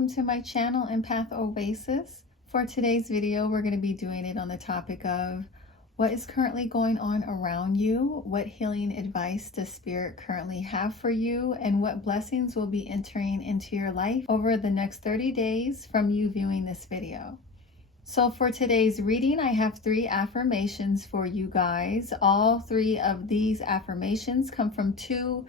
welcome to my channel, EmpathOasis. For today's video, we're going to be doing it on the topic of what is currently going on around you, what healing advice does Spirit currently have for you, and what blessings will be entering into your life over the next 30 days from you viewing this video. So for today's reading, I have 3 affirmations for you guys. All 3 of these affirmations come from 2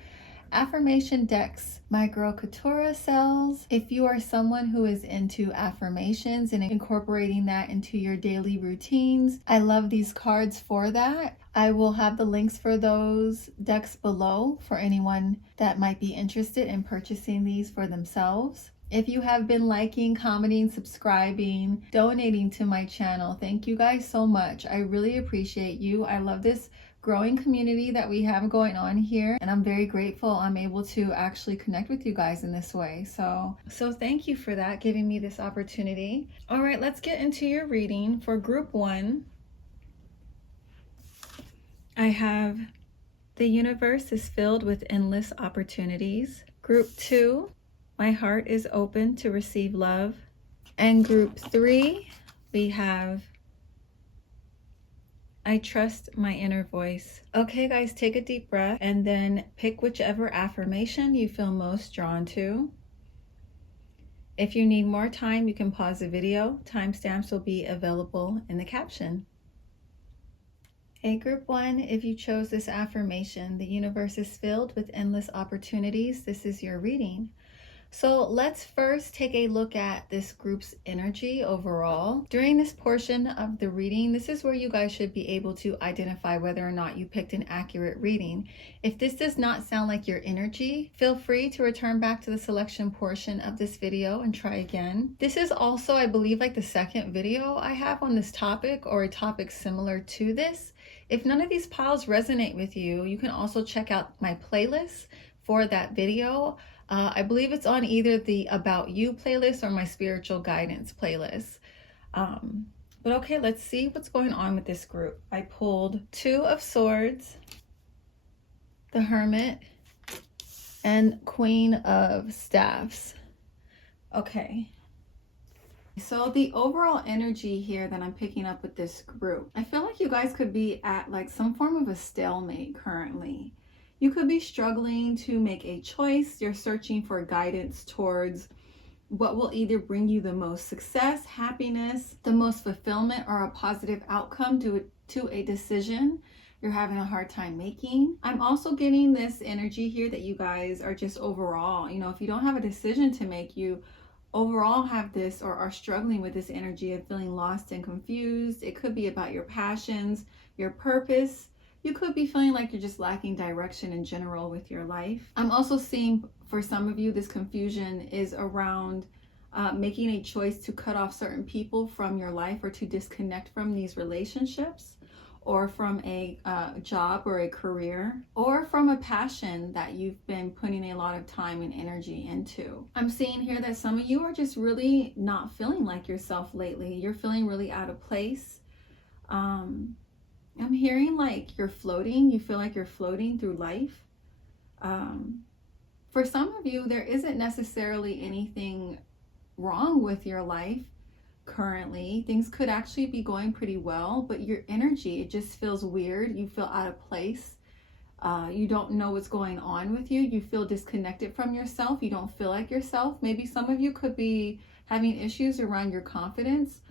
affirmation decks my girl Katura sells. If you are someone who is into affirmations and incorporating that into your daily routines, I love these cards for that. I will have the links for those decks below for anyone that might be interested in purchasing these for themselves. If you have been liking, commenting, subscribing, donating to my channel, thank you guys so much. I really appreciate you. I love this growing community that we have going on here, and I'm very grateful I'm able to actually connect with you guys in this way. So thank you for that, giving me this opportunity. All right, let's get into your reading. For group 1, I have the universe is filled with endless opportunities. Group 2, my heart is open to receive love. And group 3, we have I trust my inner voice. Okay guys, take a deep breath and then pick whichever affirmation you feel most drawn to. If you need more time, you can pause the video. Timestamps will be available in the caption. Hey group 1, if you chose this affirmation, the universe is filled with endless opportunities, this is your reading. So let's first take a look at this group's energy overall. During this portion of the reading, this is where you guys should be able to identify whether or not you picked an accurate reading. If this does not sound like your energy, feel free to return back to the selection portion of this video and try again. This is also, I believe, like the second video I have on this topic or a topic similar to this. If none of these piles resonate with you, you can also check out my playlist for that video. I believe it's on either the About You playlist or my Spiritual Guidance playlist. But okay, let's see what's going on with this group. I pulled 2 of Swords, the Hermit, and Queen of Staffs. Okay. So the overall energy here that I'm picking up with this group, I feel like you guys could be at like some form of a stalemate currently. You could be struggling to make a choice. You're searching for guidance towards what will either bring you the most success, happiness, the most fulfillment, or a positive outcome to a decision you're having a hard time making. I'm also getting this energy here that you guys are just overall, if you don't have a decision to make, you overall have this or are struggling with this energy of feeling lost and confused. It could be about your passions, your purpose. You could be feeling like you're just lacking direction in general with your life. I'm also seeing for some of you, this confusion is around making a choice to cut off certain people from your life or to disconnect from these relationships or from a job or a career or from a passion that you've been putting a lot of time and energy into. I'm seeing here that some of you are just really not feeling like yourself lately. You're feeling really out of place. I'm hearing like you're floating. You feel like you're floating through life. For some of you, there isn't necessarily anything wrong with your life currently. Things could actually be going pretty well, but your energy, it just feels weird. You feel out of place. You don't know what's going on with you. You feel disconnected from yourself. You don't feel like yourself. Maybe some of you could be having issues around your confidence.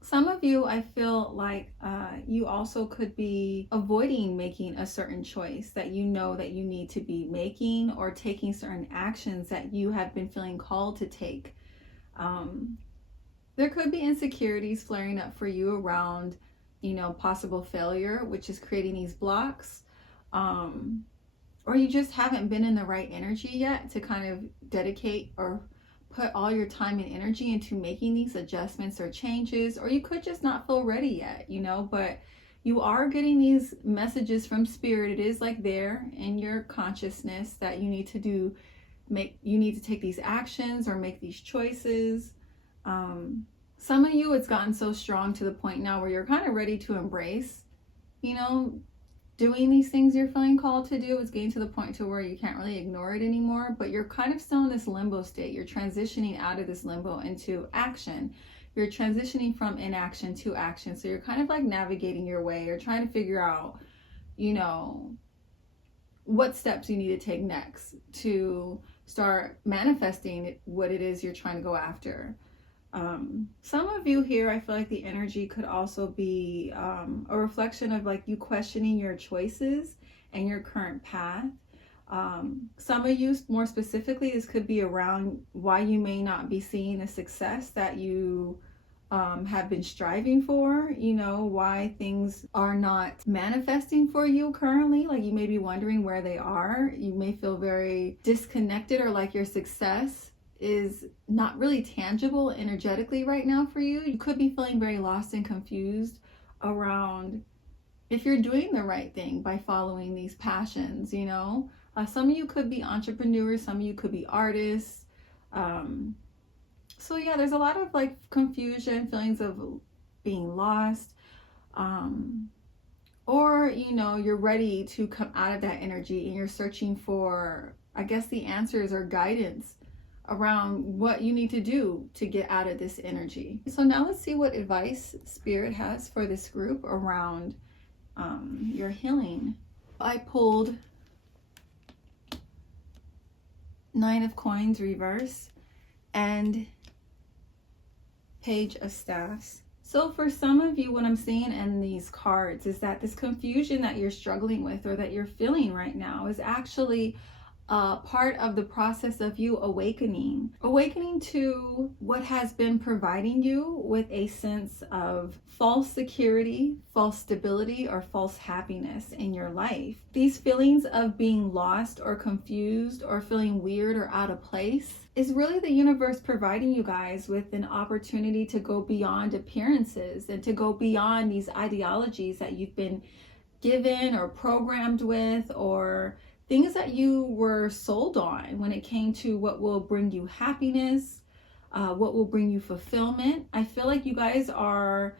Some of you, I feel like you also could be avoiding making a certain choice that you know that you need to be making or taking certain actions that you have been feeling called to take. There could be insecurities flaring up for you around, possible failure, which is creating these blocks. Or you just haven't been in the right energy yet to kind of dedicate or put all your time and energy into making these adjustments or changes, or you could just not feel ready yet, but you are getting these messages from Spirit. It is like there in your consciousness that you need to take these actions or make these choices. Some of you, it's gotten so strong to the point now where you're kind of ready to embrace, doing these things you're feeling called to do. It's getting to the point to where you can't really ignore it anymore, but you're kind of still in this limbo state. You're transitioning out of this limbo into action. You're transitioning from inaction to action. So you're kind of like navigating your way. You're trying to figure out, you know, what steps you need to take next to start manifesting what it is you're trying to go after. Some of you here, I feel like the energy could also be a reflection of like you questioning your choices and your current path. Some of you, more specifically, this could be around why you may not be seeing the success that you have been striving for, you know, why things are not manifesting for you currently. Like you may be wondering where they are. You may feel very disconnected, or like your success is not really tangible energetically right now for you. You could be feeling very lost and confused around if you're doing the right thing by following these passions, you know. Some of you could be entrepreneurs, some of you could be artists. So yeah, there's a lot of like confusion, feelings of being lost, or you know, you're ready to come out of that energy and you're searching for, I guess, the answers or guidance around what you need to do to get out of this energy. So now let's see what advice Spirit has for this group around your healing. I pulled 9 of Coins reverse and Page of Staffs. So for some of you, what I'm seeing in these cards is that this confusion that you're struggling with or that you're feeling right now is actually part of the process of you awakening to what has been providing you with a sense of false security, false stability, or false happiness in your life. These feelings of being lost or confused or feeling weird or out of place is really the universe providing you guys with an opportunity to go beyond appearances and to go beyond these ideologies that you've been given or programmed with, or things that you were sold on when it came to what will bring you happiness, what will bring you fulfillment. I feel like you guys are,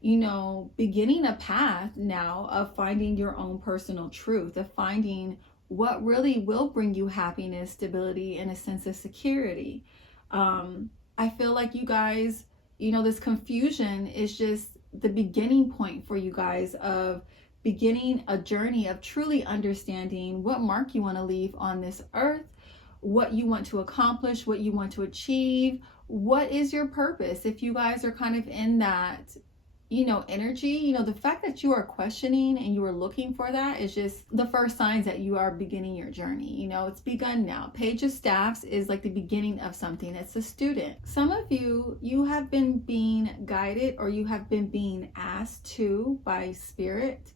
you know, beginning a path now of finding your own personal truth, of finding what really will bring you happiness, stability, and a sense of security. I feel like you guys, you know, this confusion is just the beginning point for you guys of beginning a journey of truly understanding what mark you want to leave on this earth, what you want to accomplish, what you want to achieve, what is your purpose. If you guys are kind of in that, you know, energy, you know, the fact that you are questioning and you are looking for that is just the first signs that you are beginning your journey. You know, it's begun now. Page of Staffs is like the beginning of something. It's a student. Some of you, you have been being guided, or you have been being asked to by Spirit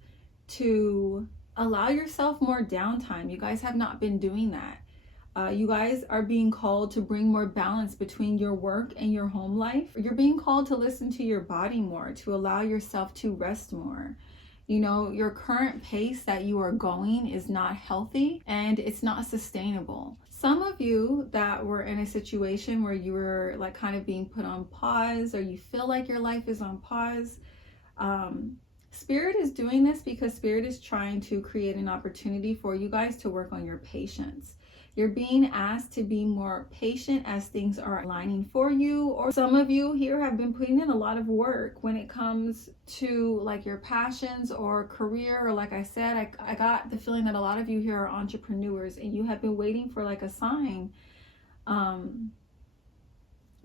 to allow yourself more downtime. You guys have not been doing that. You guys are being called to bring more balance between your work and your home life. You're being called to listen to your body more, to allow yourself to rest more. You know, your current pace that you are going is not healthy and it's not sustainable. Some of you that were in a situation where you were like kind of being put on pause, or you feel like your life is on pause, Spirit is doing this because Spirit is trying to create an opportunity for you guys to work on your patience. You're being asked to be more patient as things are aligning for you. Or some of you here have been putting in a lot of work when it comes to like your passions or career. Or like I said, I got the feeling that a lot of you here are entrepreneurs and you have been waiting for like a sign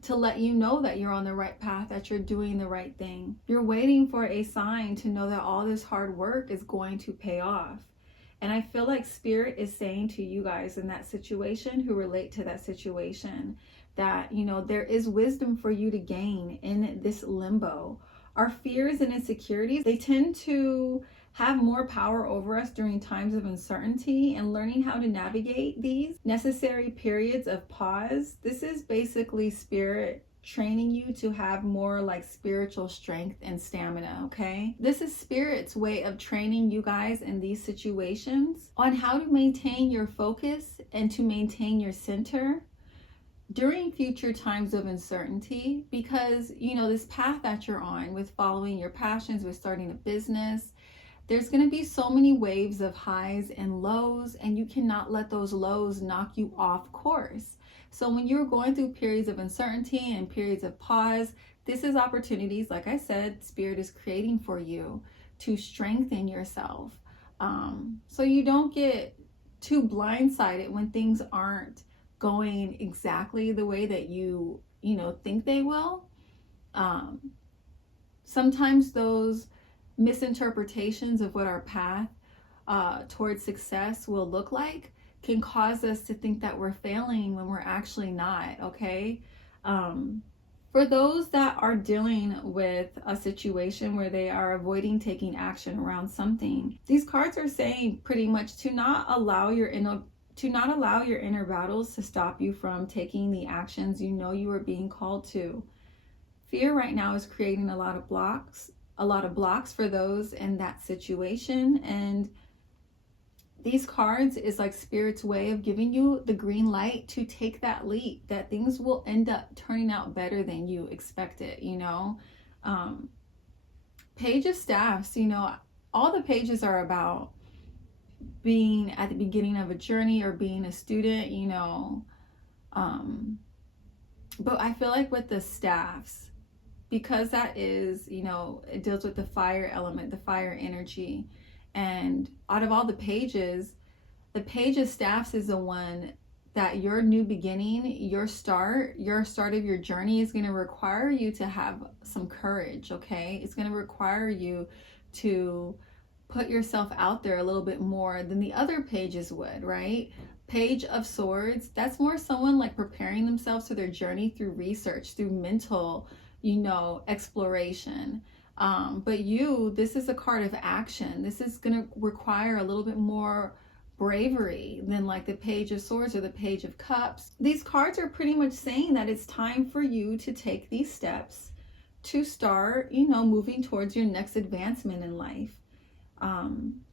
to let you know that you're on the right path, that you're doing the right thing. You're waiting for a sign to know that all this hard work is going to pay off. And I feel like Spirit is saying to you guys in that situation, who relate to that situation, that, you know, there is wisdom for you to gain in this limbo. Our fears and insecurities, they tend to have more power over us during times of uncertainty, and learning how to navigate these necessary periods of pause. This is basically Spirit training you to have more like spiritual strength and stamina, okay? This is Spirit's way of training you guys in these situations on how to maintain your focus and to maintain your center during future times of uncertainty. Because, you know, this path that you're on with following your passions, with starting a business, There's going to be so many waves of highs and lows, and you cannot let those lows knock you off course. So when you're going through periods of uncertainty and periods of pause, this is opportunities, like I said, Spirit is creating for you to strengthen yourself. So you don't get too blindsided when things aren't going exactly the way that you think they will. Sometimes those misinterpretations of what our path towards success will look like can cause us to think that we're failing when we're actually not, okay? For those that are dealing with a situation where they are avoiding taking action around something, these cards are saying pretty much to not allow your inner battles to stop you from taking the actions you know you are being called to. Fear right now is creating a lot of blocks for those in that situation, and these cards is like Spirit's way of giving you the green light to take that leap, that things will end up turning out better than you expected, Page of Staffs, all the pages are about being at the beginning of a journey or being a student, but I feel like with the staffs, because that is, it deals with the fire element, the fire energy. And out of all the pages, the Page of Staffs is the one that your new beginning, your start of your journey is going to require you to have some courage, okay? It's going to require you to put yourself out there a little bit more than the other pages would, right? Page of Swords, that's more someone like preparing themselves for their journey through research, through mental, exploration. But this is a card of action. This is going to require a little bit more bravery than like the Page of Swords or the Page of Cups. These cards are pretty much saying that it's time for you to take these steps to start, moving towards your next advancement in life.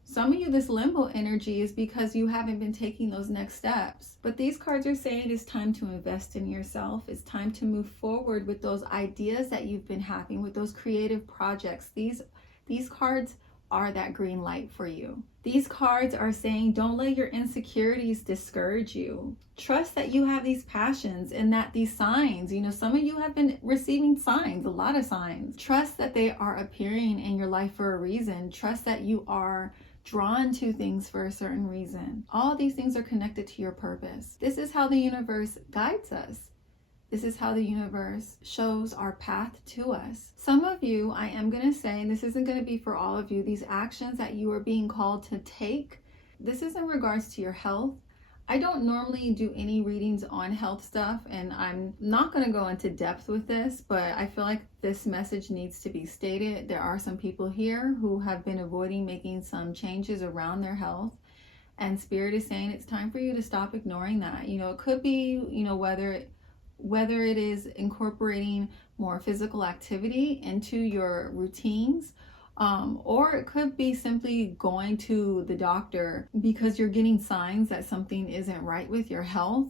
Some of you, this limbo energy is because you haven't been taking those next steps. But these cards are saying it's time to invest in yourself. It's time to move forward with those ideas that you've been having, with those creative projects. These cards are that green light for you. These cards are saying don't let your insecurities discourage you. Trust that you have these passions and that these signs, some of you have been receiving signs, a lot of signs. Trust that they are appearing in your life for a reason. Trust that you are drawn to things for a certain reason. All of these things are connected to your purpose. This is how the universe guides us. This is how the universe shows our path to us. Some of you, I am going to say, and this isn't going to be for all of you, these actions that you are being called to take, this is in regards to your health. I don't normally do any readings on health stuff, and I'm not going to go into depth with this, but I feel like this message needs to be stated. There are some people here who have been avoiding making some changes around their health, and Spirit is saying it's time for you to stop ignoring that. It could be, whether it is incorporating more physical activity into your routines, or it could be simply going to the doctor because you're getting signs that something isn't right with your health.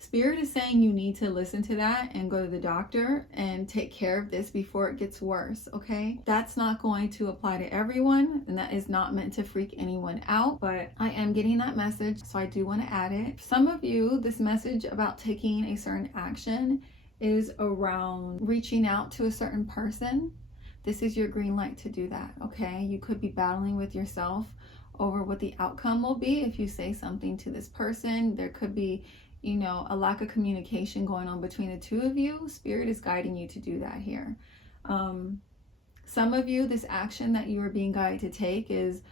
Spirit is saying you need to listen to that and go to the doctor and take care of this before it gets worse, okay? That's not going to apply to everyone, and that is not meant to freak anyone out, but I am getting that message, so I do want to add it. Some of you, this message about taking a certain action is around reaching out to a certain person. This is your green light to do that, okay? You could be battling with yourself over what the outcome will be if you say something to this person. There could be, a lack of communication going on between the two of you. Spirit is guiding you to do that here. Some of you, this action that you are being guided to take is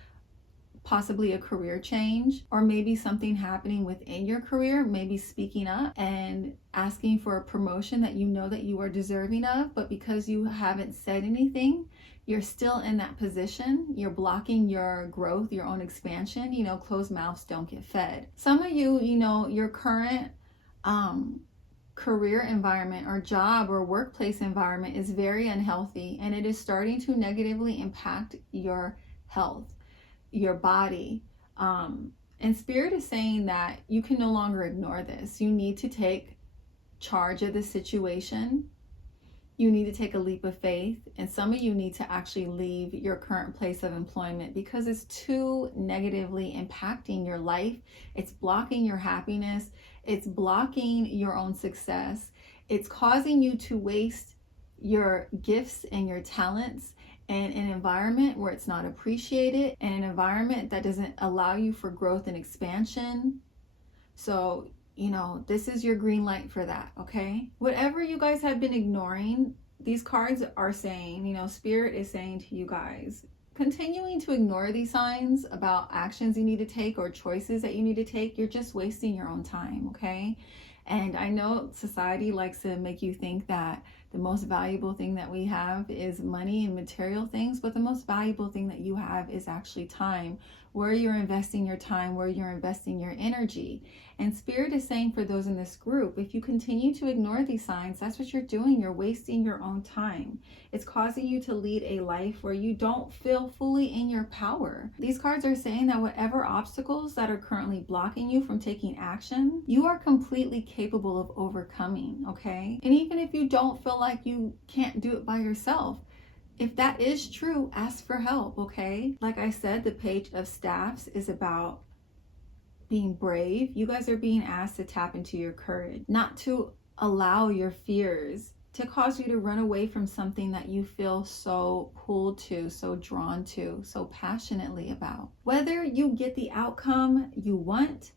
possibly a career change, or maybe something happening within your career, maybe speaking up and asking for a promotion that you know that you are deserving of, but because you haven't said anything, you're still in that position. You're blocking your growth, your own expansion. Closed mouths don't get fed. Some of you, your current career environment or job or workplace environment is very unhealthy, and it is starting to negatively impact your health, your body. And Spirit is saying that you can no longer ignore this. You need to take charge of the situation. you need to take a leap of faith, and some of you need to actually leave your current place of employment because it's too negatively impacting your life. It's blocking your happiness. It's blocking your own success. It's causing you to waste your gifts and your talents in an environment where it's not appreciated, and an environment that doesn't allow you for growth and expansion. So, this is your green light for that, okay? Whatever you guys have been ignoring, these cards are saying, Spirit is saying to you guys, continuing to ignore these signs about actions you need to take or choices that you need to take, you're just wasting your own time, okay? And I know society likes to make you think that the most valuable thing that we have is money and material things, but the most valuable thing that you have is actually time, where you're investing your time, where you're investing your energy. And Spirit is saying for those in this group, if you continue to ignore these signs, that's what you're doing. You're wasting your own time. It's causing you to lead a life where you don't feel fully in your power. These cards are saying that whatever obstacles that are currently blocking you from taking action, you are completely capable of overcoming, okay? And even if you don't feel like you can't do it by yourself, if that is true, ask for help, okay? Like I said, the Page of Staffs is about being brave. You guys are being asked to tap into your courage, not to allow your fears to cause you to run away from something that you feel so pulled to, so drawn to, so passionately about. Whether you get the outcome you want,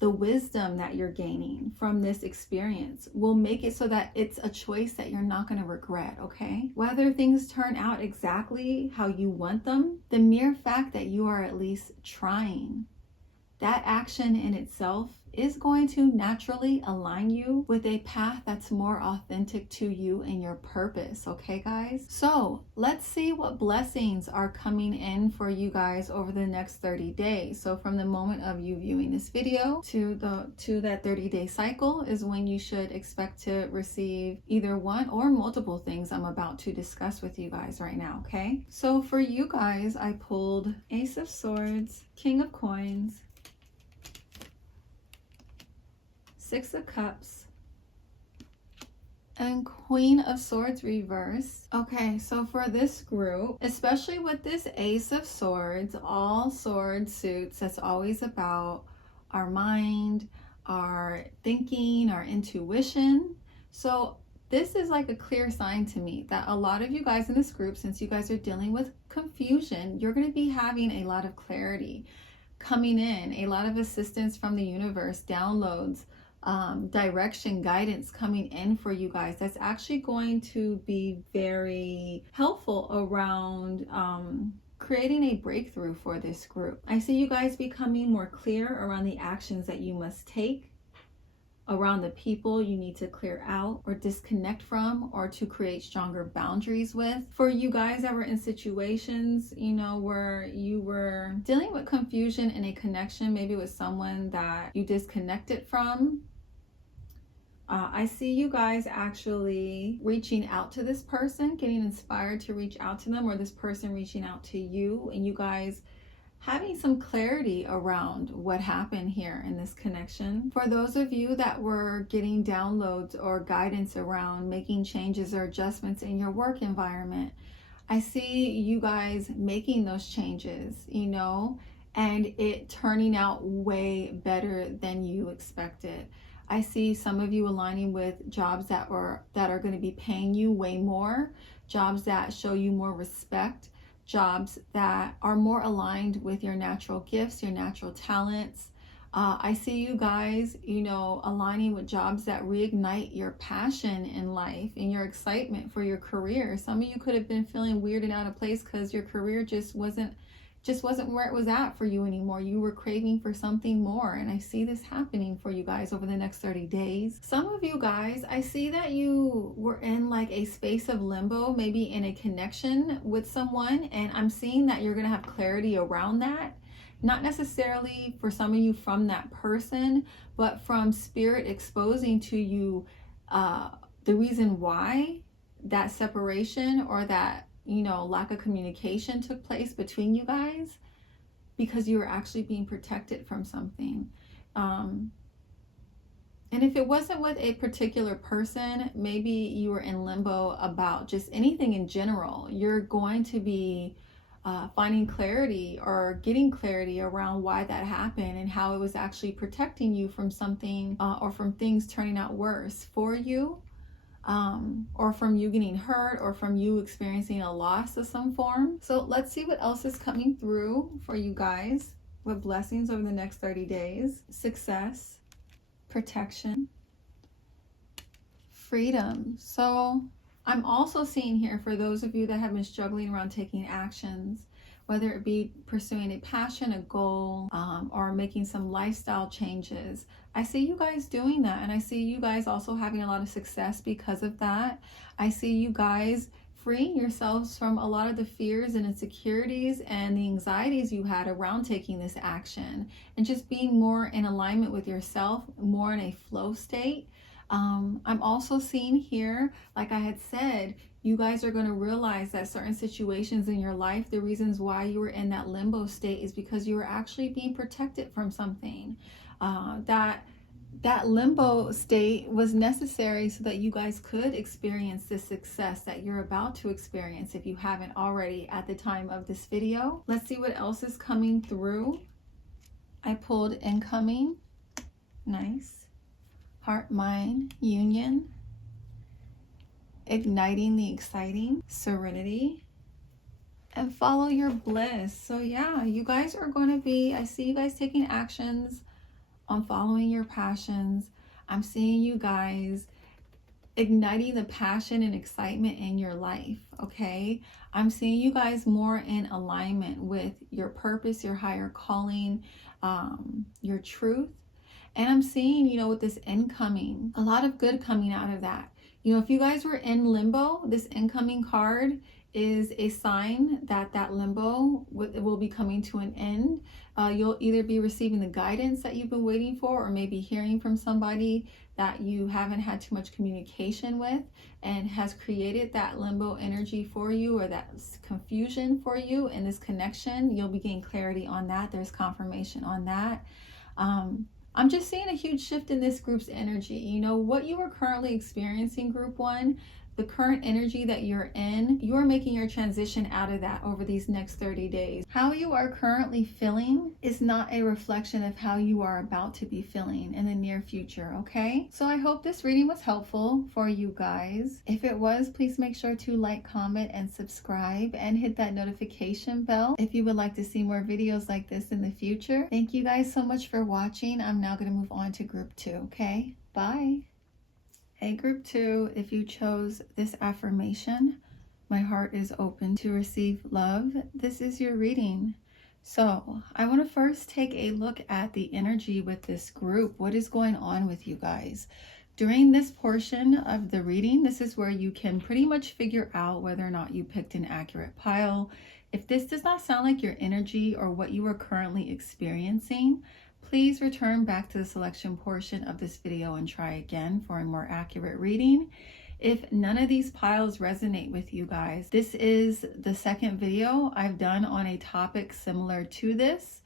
the wisdom that you're gaining from this experience will make it so that it's a choice that you're not going to regret, okay? Whether things turn out exactly how you want them, the mere fact that you are at least trying, that action in itself is going to naturally align you with a path that's more authentic to you and your purpose, okay guys? So let's see what blessings are coming in for you guys over the next 30 days. So from the moment of you viewing this video to that 30-day cycle is when you should expect to receive either one or multiple things I'm about to discuss with you guys right now, okay? So for you guys, I pulled Ace of Swords, King of Coins, Six of Cups, and Queen of Swords reverse. Okay, so for this group, especially with this Ace of Swords, all sword suits, that's always about our mind, our thinking, our intuition. So this is like a clear sign to me that a lot of you guys in this group, since you guys are dealing with confusion, you're going to be having a lot of clarity coming in, a lot of assistance from the universe, downloads, direction, guidance coming in for you guys. That's actually going to be very helpful around creating a breakthrough for this group. I see you guys becoming more clear around the actions that you must take, around the people you need to clear out or disconnect from, or to create stronger boundaries with. For you guys that were in situations, where you were dealing with confusion in a connection, maybe with someone that you disconnected from, I see you guys actually reaching out to this person, getting inspired to reach out to them, or this person reaching out to you, and you guys having some clarity around what happened here in this connection. For those of you that were getting downloads or guidance around making changes or adjustments in your work environment, I see you guys making those changes, and it turning out way better than you expected. I see some of you aligning with jobs that are going to be paying you way more, jobs that show you more respect, jobs that are more aligned with your natural gifts, your natural talents. I see you guys, aligning with jobs that reignite your passion in life and your excitement for your career. Some of you could have been feeling weird and out of place because your career just wasn't where it was at for you anymore. You were craving for something more, and I see this happening for you guys over the next 30 days. Some of you guys, I see that you were in like a space of limbo, maybe in a connection with someone, and I'm seeing that you're going to have clarity around that. Not necessarily for some of you from that person, but from Spirit exposing to you the reason why that separation or that lack of communication took place between you guys, because you were actually being protected from something. And if it wasn't with a particular person, maybe you were in limbo about just anything in general, you're going to be finding clarity or getting clarity around why that happened and how it was actually protecting you from something or from things turning out worse for you, or from you getting hurt, or from you experiencing a loss of some form. So let's see what else is coming through for you guys with blessings over the next 30 days. Success, protection, freedom. So I'm also seeing here for those of you that have been struggling around taking actions, whether it be pursuing a passion, a goal, or making some lifestyle changes. I see you guys doing that, and I see you guys also having a lot of success because of that. I see you guys freeing yourselves from a lot of the fears and insecurities and the anxieties you had around taking this action, and just being more in alignment with yourself, more in a flow state. I'm also seeing here, like I had said, you guys are going to realize that certain situations in your life, the reasons why you were in that limbo state is because you were actually being protected from something. That limbo state was necessary so that you guys could experience the success that you're about to experience if you haven't already at the time of this video. Let's see what else is coming through. I pulled incoming. Nice. Heart, mind, union, igniting the exciting, serenity, and follow your bliss. So yeah, you guys are going to be, I see you guys taking actions on following your passions. I'm seeing you guys igniting the passion and excitement in your life, okay? I'm seeing you guys more in alignment with your purpose, your higher calling, your truth. And I'm seeing, you know, with this incoming, a lot of good coming out of that. You know, if you guys were in limbo, this incoming card is a sign that that limbo will be coming to an end. You'll either be receiving the guidance that you've been waiting for, or maybe hearing from somebody that you haven't had too much communication with and has created that limbo energy for you, or that confusion for you in this connection. You'll be getting clarity on that. There's confirmation on that. I'm just seeing a huge shift in this group's energy. You know, what you are currently experiencing, group one, the current energy that you're in, you are making your transition out of that over these next 30 days. How you are currently feeling is not a reflection of how you are about to be feeling in the near future, okay? So I hope this reading was helpful for you guys. If it was, please make sure to like, comment, and subscribe, and hit that notification bell if you would like to see more videos like this in the future. Thank you guys so much for watching. I'm now going to move on to group two, okay? Bye. Hey, group two, if you chose this affirmation, my heart is open to receive love, this is your reading. So I want to first take a look at the energy with this group. What is going on with you guys? During this portion of the reading, this is where you can pretty much figure out whether or not you picked an accurate pile. If this does not sound like your energy or what you are currently experiencing, please return back to the selection portion of this video and try again for a more accurate reading. If none of these piles resonate with you guys, this is the second video I've done on a topic similar to this.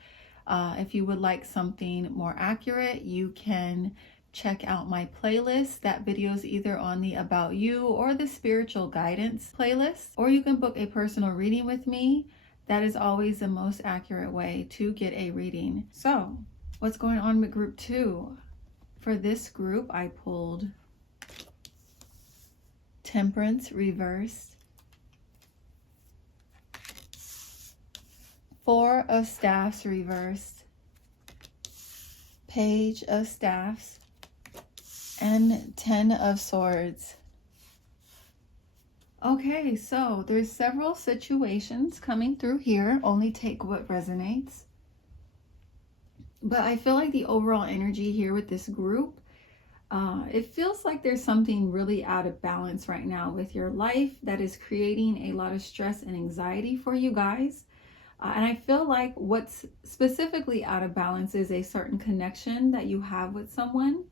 If you would like something more accurate, you can check out my playlist. That video is either on the About You or the Spiritual Guidance playlist, or you can book a personal reading with me. That is always the most accurate way to get a reading. So what's going on with group two? For this group, I pulled Temperance reversed, Four of Staffs reversed, Page of Staffs, and 10 of Swords. Okay, so there's several situations coming through here. Only take what resonates. But I feel like the overall energy here with this group, it feels like there's something really out of balance right now with your life that is creating a lot of stress and anxiety for you guys. And I feel like what's specifically out of balance is a certain connection that you have with someone.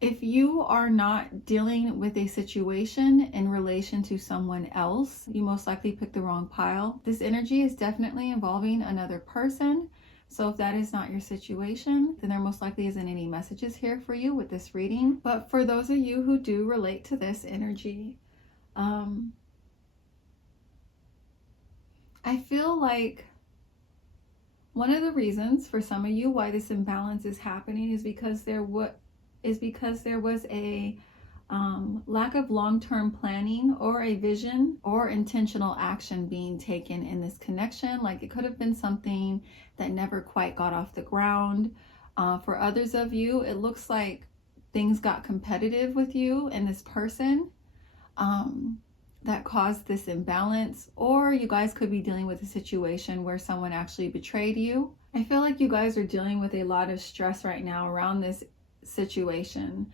If you are not dealing with a situation in relation to someone else, you most likely picked the wrong pile. This energy is definitely involving another person. So if that is not your situation, then there most likely isn't any messages here for you with this reading. But for those of you who do relate to this energy, I feel like one of the reasons for some of you why this imbalance is happening is because there was a lack of long-term planning or a vision or intentional action being taken in this connection. Like it could have been something that never quite got off the ground. For others of you, it looks like things got competitive with you and this person that caused this imbalance, or you guys could be dealing with a situation where someone actually betrayed you. I feel like you guys are dealing with a lot of stress right now around this situation,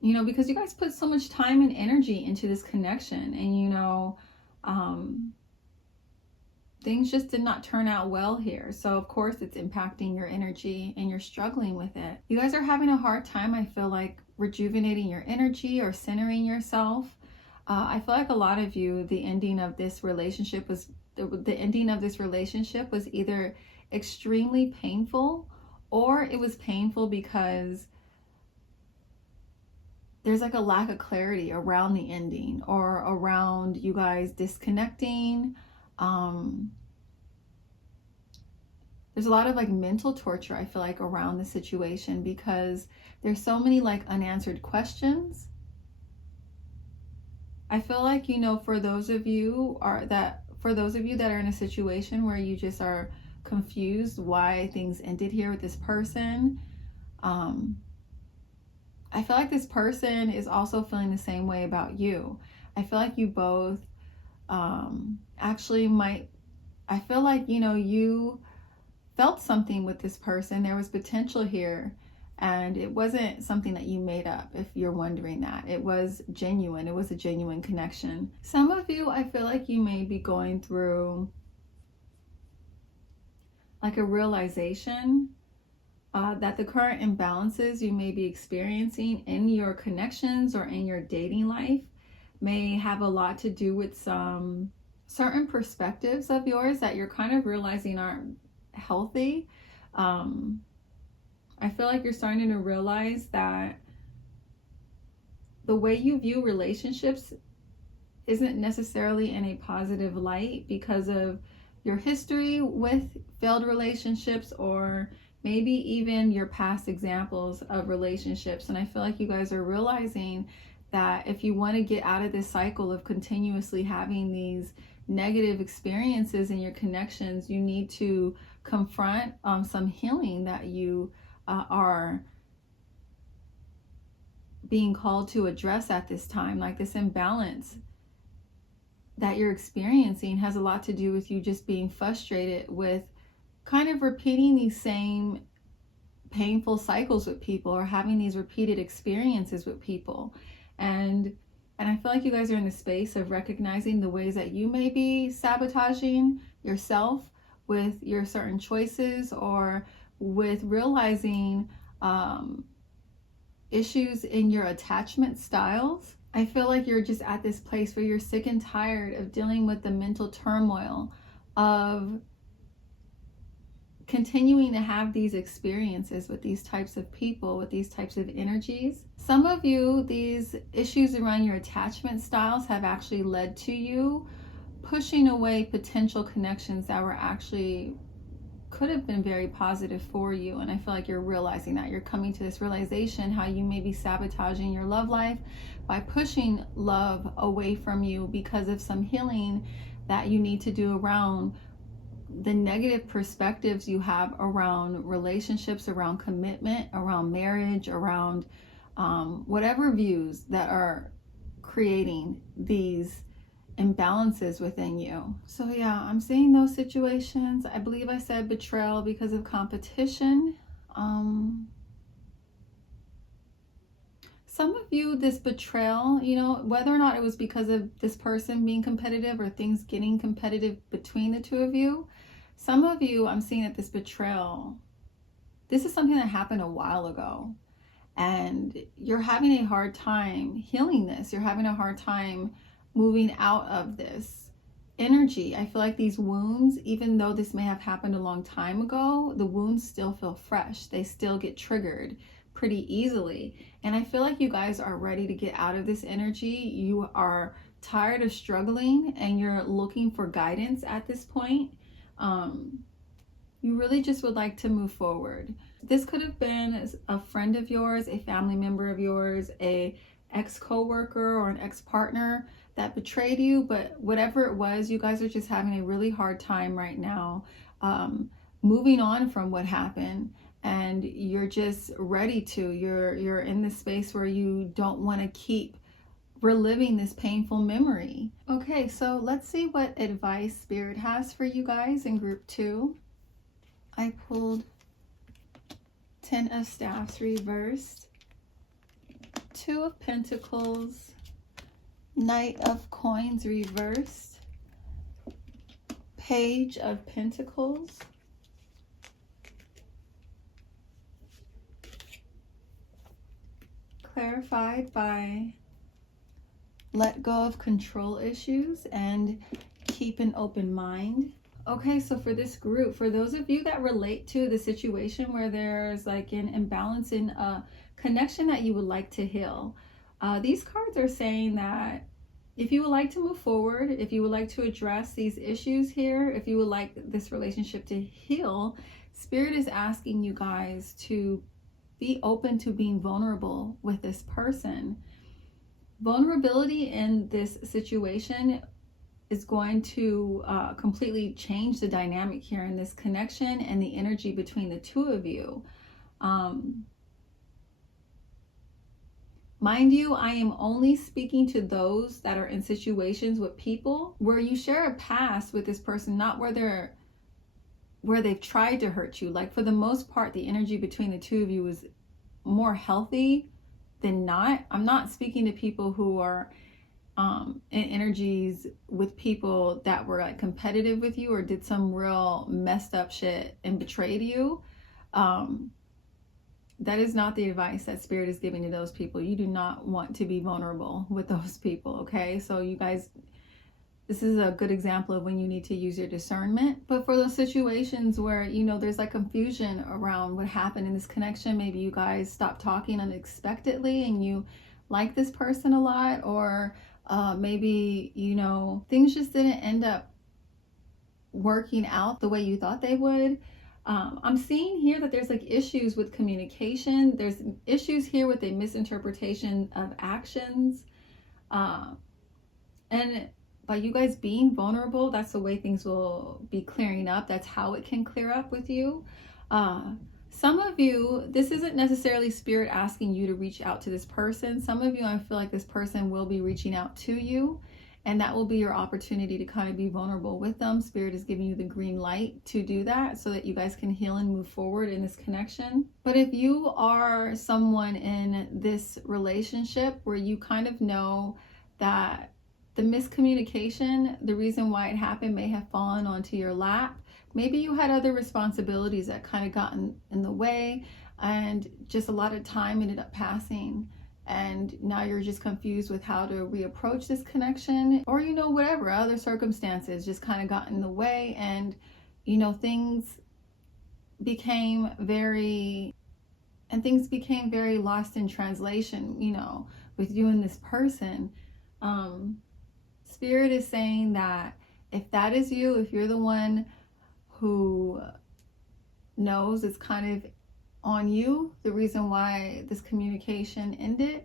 you know, because you guys put so much time and energy into this connection, and you know, things just did not turn out well here. So of course it's impacting your energy and you're struggling with it. You guys are having a hard time, I feel like, rejuvenating your energy or centering yourself. I feel like a lot of you, the ending of this relationship was either extremely painful, or it was painful because there's like a lack of clarity around the ending or around you guys disconnecting. There's a lot of like mental torture, I feel like, around the situation because there's so many like unanswered questions. I feel like, you know, for those of you that are in a situation where you just are confused why things ended here with this person, I feel like this person is also feeling the same way about you. I feel like you both actually might, I feel like, you know, you felt something with this person. There was potential here. And it wasn't something that you made up, if you're wondering that. It was genuine. It was a genuine connection. Some of you, I feel like you may be going through like a realization that the current imbalances you may be experiencing in your connections or in your dating life may have a lot to do with some certain perspectives of yours that you're kind of realizing aren't healthy. I feel like you're starting to realize that the way you view relationships isn't necessarily in a positive light because of your history with failed relationships, or maybe even your past examples of relationships. And I feel like you guys are realizing that if you want to get out of this cycle of continuously having these negative experiences in your connections, you need to confront some healing that you are being called to address at this time. Like this imbalance that you're experiencing has a lot to do with you just being frustrated with kind of repeating these same painful cycles with people, or having these repeated experiences with people. And I feel like you guys are in the space of recognizing the ways that you may be sabotaging yourself with your certain choices, or with realizing issues in your attachment styles. I feel like you're just at this place where you're sick and tired of dealing with the mental turmoil of continuing to have these experiences with these types of people, with these types of energies. Some of you, these issues around your attachment styles have actually led to you pushing away potential connections that were actually could have been very positive for you. And I feel like you're realizing that. You're coming to this realization how you may be sabotaging your love life by pushing love away from you because of some healing that you need to do around the negative perspectives you have around relationships, around commitment, around marriage, around whatever views that are creating these imbalances within you. So yeah, I'm seeing those situations. I believe I said betrayal because of competition. Some of you, this betrayal, you know, whether or not it was because of this person being competitive or things getting competitive between the two of you, some of you, I'm seeing that this betrayal, this is something that happened a while ago, and you're having a hard time healing this. You're having a hard time moving out of this energy. I feel like these wounds, even though this may have happened a long time ago, the wounds still feel fresh. They still get triggered pretty easily. And I feel like you guys are ready to get out of this energy. You are tired of struggling and you're looking for guidance at this point. You really just would like to move forward. This could have been a friend of yours, a family member of yours, a ex-coworker or an ex-partner that betrayed you, but whatever it was, you guys are just having a really hard time right now moving on from what happened, and you're just ready to. You're in this space where you don't want to keep reliving this painful memory. Okay, so let's see what advice Spirit has for you guys in group 2. I pulled 10 of Staffs reversed, 2 of Pentacles, Knight of Coins reversed, Page of Pentacles, clarified by let go of control issues and keep an open mind. Okay, so for this group, for those of you that relate to the situation where there's like an imbalance in a connection that you would like to heal, these cards are saying that if you would like to move forward, if you would like to address these issues here, if you would like this relationship to heal, Spirit is asking you guys to be open to being vulnerable with this person. Vulnerability in this situation is going to completely change the dynamic here in this connection and the energy between the two of you. Mind you, I am only speaking to those that are in situations with people where you share a past with this person, not where they've tried to hurt you. Like, for the most part, the energy between the two of you is more healthy than not. I'm not speaking to people who are in energies with people that were like competitive with you or did some real messed up shit and betrayed you. That is not the advice that Spirit is giving to those people. You do not want to be vulnerable with those people, okay? So you guys, this is a good example of when you need to use your discernment. But for those situations where, you know, there's like confusion around what happened in this connection, maybe you guys stopped talking unexpectedly and you like this person a lot, or maybe, you know, things just didn't end up working out the way you thought they would. I'm seeing here that there's like issues with communication. There's issues here with a misinterpretation of actions. And by you guys being vulnerable, that's the way things will be clearing up. That's how it can clear up with you. Some of you, this isn't necessarily Spirit asking you to reach out to this person. Some of you, I feel like this person will be reaching out to you, and that will be your opportunity to kind of be vulnerable with them. Spirit is giving you the green light to do that so that you guys can heal and move forward in this connection. But if you are someone in this relationship where you kind of know that the miscommunication, the reason why it happened, may have fallen onto your lap. Maybe you had other responsibilities that kind of got in the way, and just a lot of time ended up passing. And now you're just confused with how to reapproach this connection, or, you know, whatever other circumstances just kind of got in the way. And, you know, things became very lost in translation, you know, with you and this person. Spirit is saying that if that is you, if you're the one who knows it's kind of on you, the reason why this communication ended,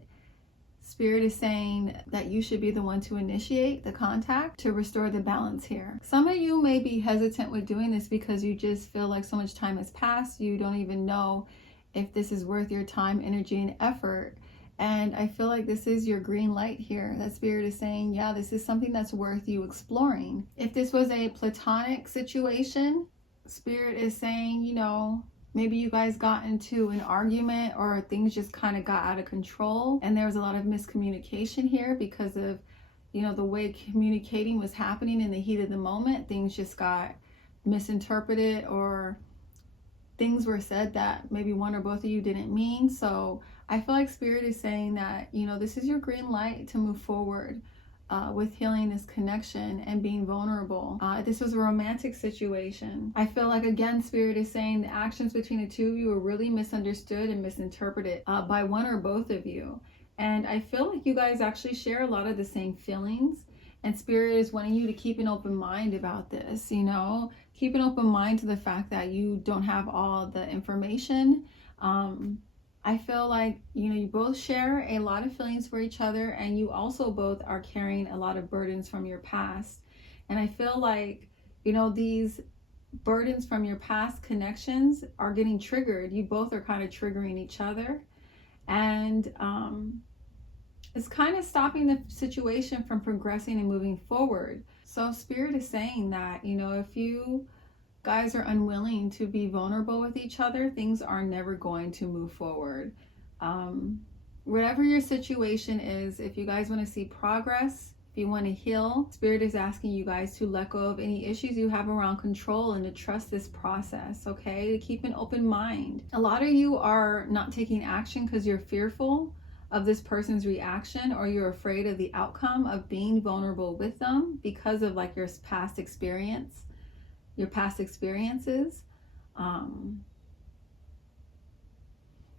Spirit is saying that you should be the one to initiate the contact to restore the balance here. Some of you may be hesitant with doing this because you just feel like so much time has passed. You don't even know if this is worth your time, energy, and effort. And I feel like this is your green light here. That Spirit is saying, yeah, this is something that's worth you exploring. If this was a platonic situation, Spirit is saying, you know, maybe you guys got into an argument or things just kind of got out of control, and there was a lot of miscommunication here because of, you know, the way communicating was happening in the heat of the moment. Things just got misinterpreted, or things were said that maybe one or both of you didn't mean. So I feel like Spirit is saying that, you know, this is your green light to move forward. with healing this connection and being vulnerable. This was a romantic situation. I feel like, again, Spirit is saying the actions between the two of you were really misunderstood and misinterpreted by one or both of you. And I feel like you guys actually share a lot of the same feelings. And Spirit is wanting you to keep an open mind about this, you know, keep an open mind to the fact that you don't have all the information. I feel like, you know, you both share a lot of feelings for each other, and you also both are carrying a lot of burdens from your past. And I feel like, you know, these burdens from your past connections are getting triggered. You both are kind of triggering each other. And it's kind of stopping the situation from progressing and moving forward. So Spirit is saying that, you know, if you guys are unwilling to be vulnerable with each other, things are never going to move forward. Whatever your situation is, if you guys want to see progress, if you want to heal, Spirit is asking you guys to let go of any issues you have around control and to trust this process, okay? To keep an open mind. A lot of you are not taking action because you're fearful of this person's reaction, or you're afraid of the outcome of being vulnerable with them because of like your past experiences.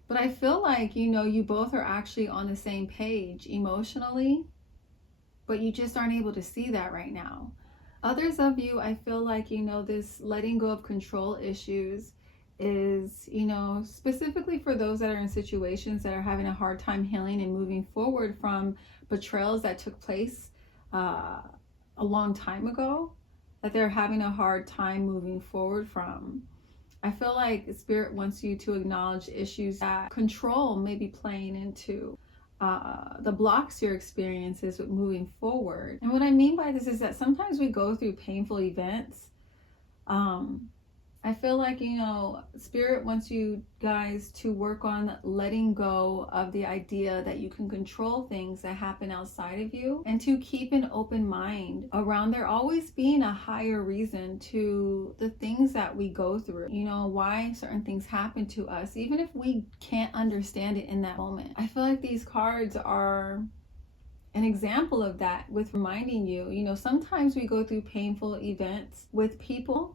But I feel like, you know, you both are actually on the same page emotionally, but you just aren't able to see that right now. Others of you, I feel like, you know, this letting go of control issues is, you know, specifically for those that are in situations that are having a hard time healing and moving forward from betrayals that took place a long time ago, that they're having a hard time moving forward from. I feel like Spirit wants you to acknowledge issues that control may be playing into the blocks your experiences with moving forward. And what I mean by this is that sometimes we go through painful events. I feel like, you know, Spirit wants you guys to work on letting go of the idea that you can control things that happen outside of you, and to keep an open mind around there always being a higher reason to the things that we go through, you know, why certain things happen to us, even if we can't understand it in that moment. I feel like these cards are an example of that, with reminding you, you know, sometimes we go through painful events with people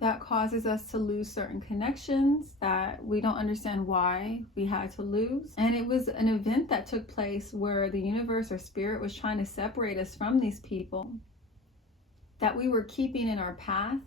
that causes us to lose certain connections that we don't understand why we had to lose. And it was an event that took place where the universe or Spirit was trying to separate us from these people that we were keeping in our path,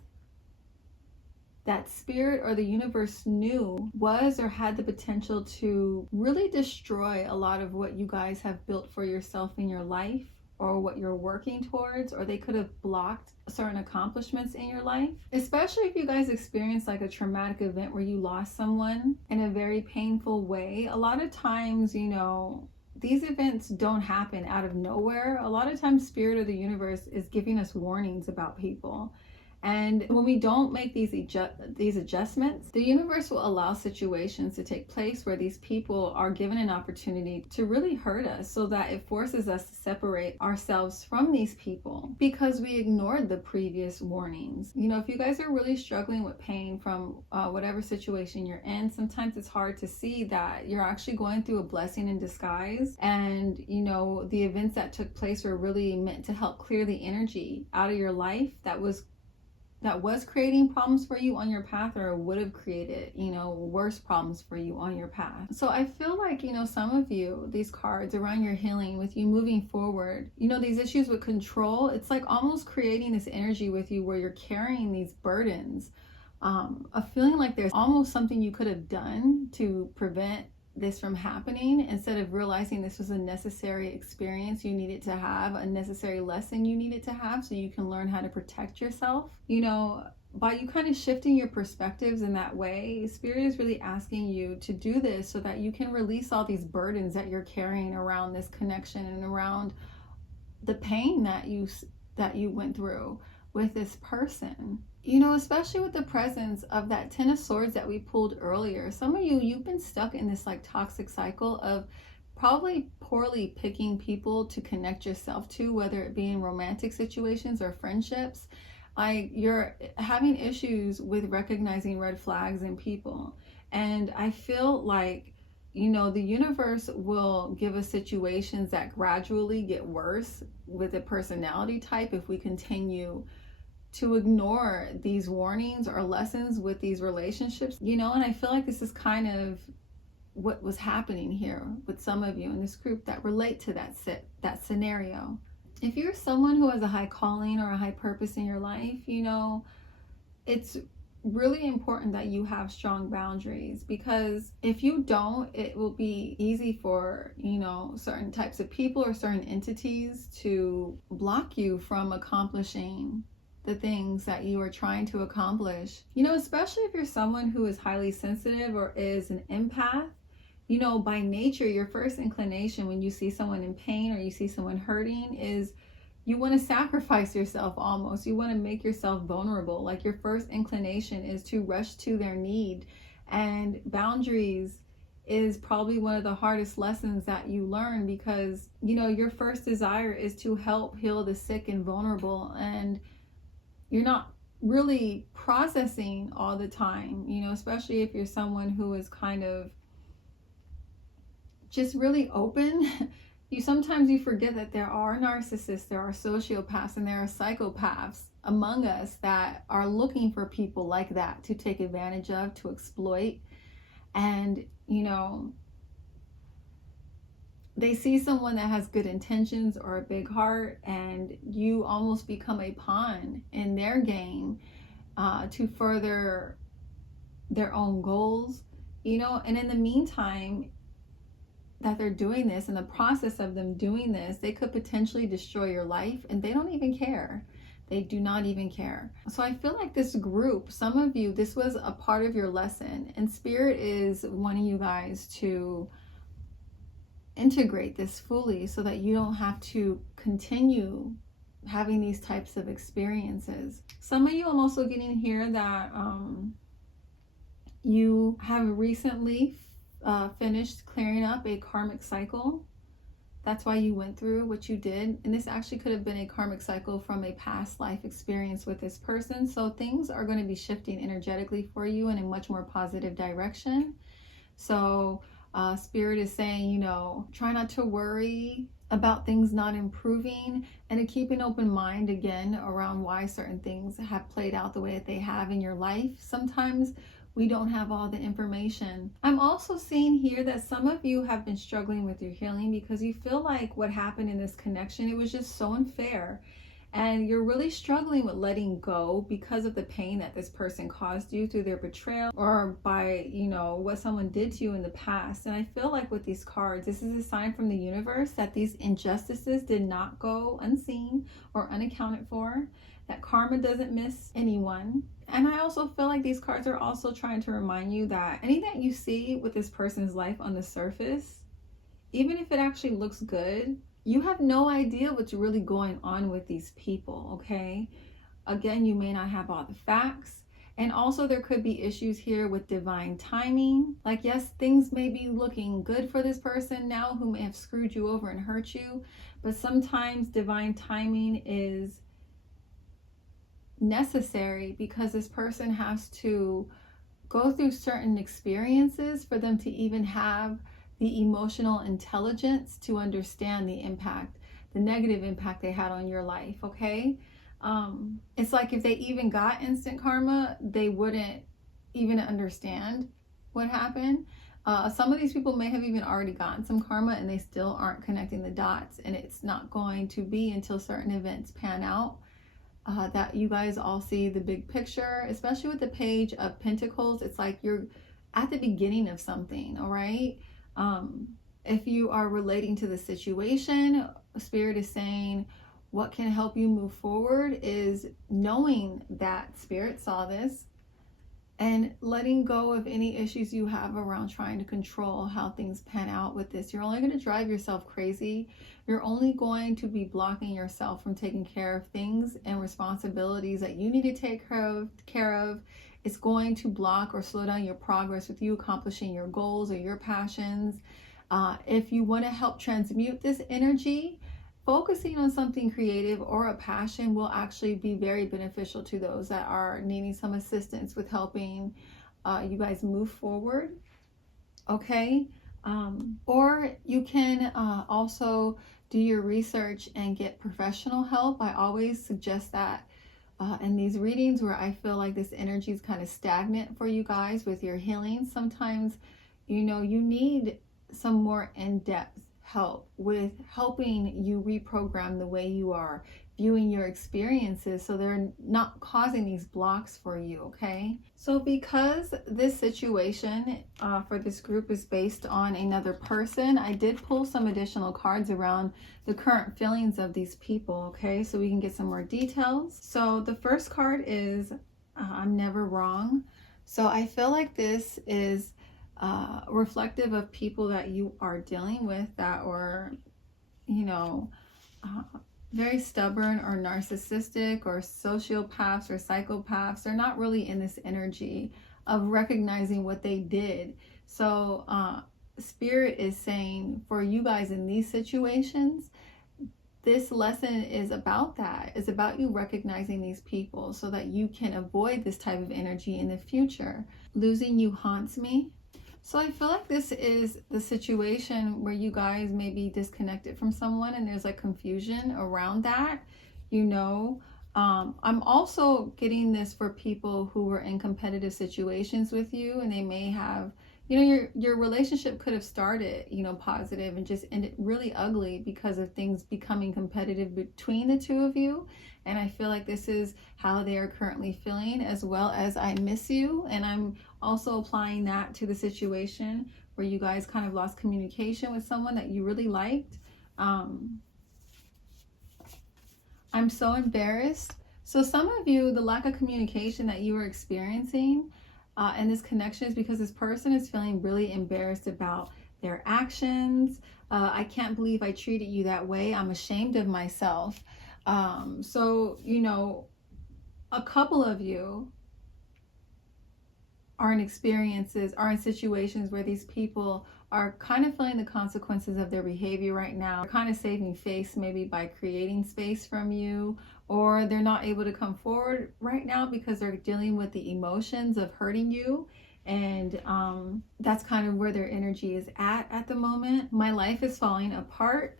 that Spirit or the universe knew was or had the potential to really destroy a lot of what you guys have built for yourself in your life, or what you're working towards, or they could have blocked certain accomplishments in your life. Especially if you guys experience like a traumatic event where you lost someone in a very painful way. A lot of times, you know, these events don't happen out of nowhere. A lot of times Spirit or the universe is giving us warnings about people. And when we don't make these adjustments, the universe will allow situations to take place where these people are given an opportunity to really hurt us, so that it forces us to separate ourselves from these people because we ignored the previous warnings. You know, if you guys are really struggling with pain from whatever situation you're in, sometimes it's hard to see that you're actually going through a blessing in disguise. And, you know, the events that took place were really meant to help clear the energy out of your life that was creating problems for you on your path, or would have created, you know, worse problems for you on your path. So I feel like, you know, some of you, these cards around your healing, with you moving forward, you know, these issues with control, it's like almost creating this energy with you where you're carrying these burdens, of feeling like there's almost something you could have done to prevent this from happening, instead of realizing this was a necessary experience you needed to have, a necessary lesson you needed to have, so you can learn how to protect yourself. You know, by you kind of shifting your perspectives in that way, Spirit is really asking you to do this so that you can release all these burdens that you're carrying around this connection and around the pain that you went through with this person. You know, especially with the presence of that Ten of Swords that we pulled earlier. Some of you, you've been stuck in this like toxic cycle of probably poorly picking people to connect yourself to, whether it be in romantic situations or friendships. Like, you're having issues with recognizing red flags in people. And I feel like, you know, the universe will give us situations that gradually get worse with a personality type if we continue to ignore these warnings or lessons with these relationships, you know. And I feel like this is kind of what was happening here with some of you in this group that relate to that scenario. If you're someone who has a high calling or a high purpose in your life, you know, it's really important that you have strong boundaries, because if you don't, it will be easy for, you know, certain types of people or certain entities to block you from accomplishing the things that you are trying to accomplish. You know, especially if you're someone who is highly sensitive or is an empath, you know, by nature, your first inclination when you see someone in pain or you see someone hurting is you want to sacrifice yourself almost. You want to make yourself vulnerable. Like your first inclination is to rush to their need. And boundaries is probably one of the hardest lessons that you learn, because, you know, your first desire is to help heal the sick and vulnerable. And you're not really processing all the time, you know, especially if you're someone who is kind of just really open. Sometimes you forget that there are narcissists, there are sociopaths, and there are psychopaths among us that are looking for people like that to take advantage of, to exploit. And, you know, they see someone that has good intentions or a big heart, and you almost become a pawn in their game to further their own goals, you know. And in the meantime that they're doing this, in the process of them doing this, they could potentially destroy your life, and they don't even care. They do not even care. So I feel like this group, some of you, this was a part of your lesson, and Spirit is wanting you guys to integrate this fully so that you don't have to continue having these types of experiences. Some of you, I'm also getting here that you have recently finished clearing up a karmic cycle. That's why you went through what you did. And this actually could have been a karmic cycle from a past life experience with this person. So things are going to be shifting energetically for you in a much more positive direction. So Spirit is saying, you know, try not to worry about things not improving, and to keep an open mind again around why certain things have played out the way that they have in your life. Sometimes we don't have all the information. I'm also seeing here that some of you have been struggling with your healing because you feel like what happened in this connection, it was just so unfair. And you're really struggling with letting go because of the pain that this person caused you through their betrayal or by, you know, what someone did to you in the past. And I feel like with these cards, this is a sign from the universe that these injustices did not go unseen or unaccounted for, that karma doesn't miss anyone. And I also feel like these cards are also trying to remind you that anything that you see with this person's life on the surface, even if it actually looks good, you have no idea what's really going on with these people, okay? Again, you may not have all the facts. And also there could be issues here with divine timing. Like, yes, things may be looking good for this person now who may have screwed you over and hurt you, but sometimes divine timing is necessary because this person has to go through certain experiences for them to even have the emotional intelligence to understand the impact, the negative impact they had on your life, okay? It's like if they even got instant karma, they wouldn't even understand what happened. Some of these people may have even already gotten some karma and they still aren't connecting the dots, and it's not going to be until certain events pan out that you guys all see the big picture, especially with the Page of Pentacles. It's like you're at the beginning of something, all right? If you are relating to the situation, Spirit is saying what can help you move forward is knowing that Spirit saw this and letting go of any issues you have around trying to control how things pan out with this. You're only going to drive yourself crazy. You're only going to be blocking yourself from taking care of things and responsibilities that you need to take care of. It's going to block or slow down your progress with you accomplishing your goals or your passions. If you want to help transmute this energy, focusing on something creative or a passion will actually be very beneficial to those that are needing some assistance with helping you guys move forward, okay? Or you can also do your research and get professional help. I always suggest that in these readings where I feel like this energy is kind of stagnant for you guys with your healing. Sometimes, you know, you need some more in-depth help with helping you reprogram the way you are viewing your experiences so they're not causing these blocks for you, okay? So because this situation for this group is based on another person, I did pull some additional cards around the current feelings of these people, okay? So we can get some more details. So the first card is I'm never wrong. So I feel like this is reflective of people that you are dealing with that are, you know, very stubborn or narcissistic or sociopaths or psychopaths. They're not really in this energy of recognizing what they did. So Spirit is saying for you guys in these situations, this lesson is about that. It's about you recognizing these people so that you can avoid this type of energy in the future. Losing you haunts me. So I feel like this is the situation where you guys may be disconnected from someone and there's like confusion around that, you know. I'm also getting this for people who were in competitive situations with you and they may have, you know, your relationship could have started, you know, positive and just ended really ugly because of things becoming competitive between the two of you. And I feel like this is how they are currently feeling, as well as I miss you. And I'm also applying that to the situation where you guys kind of lost communication with someone that you really liked. I'm so embarrassed. So some of you, the lack of communication that you were experiencing in this connection is because this person is feeling really embarrassed about their actions. I can't believe I treated you that way. I'm ashamed of myself. So, you know, a couple of you are in situations where these people are kind of feeling the consequences of their behavior right now. They're kind of saving face maybe by creating space from you, or they're not able to come forward right now because they're dealing with the emotions of hurting you. And that's kind of where their energy is at the moment. My life is falling apart.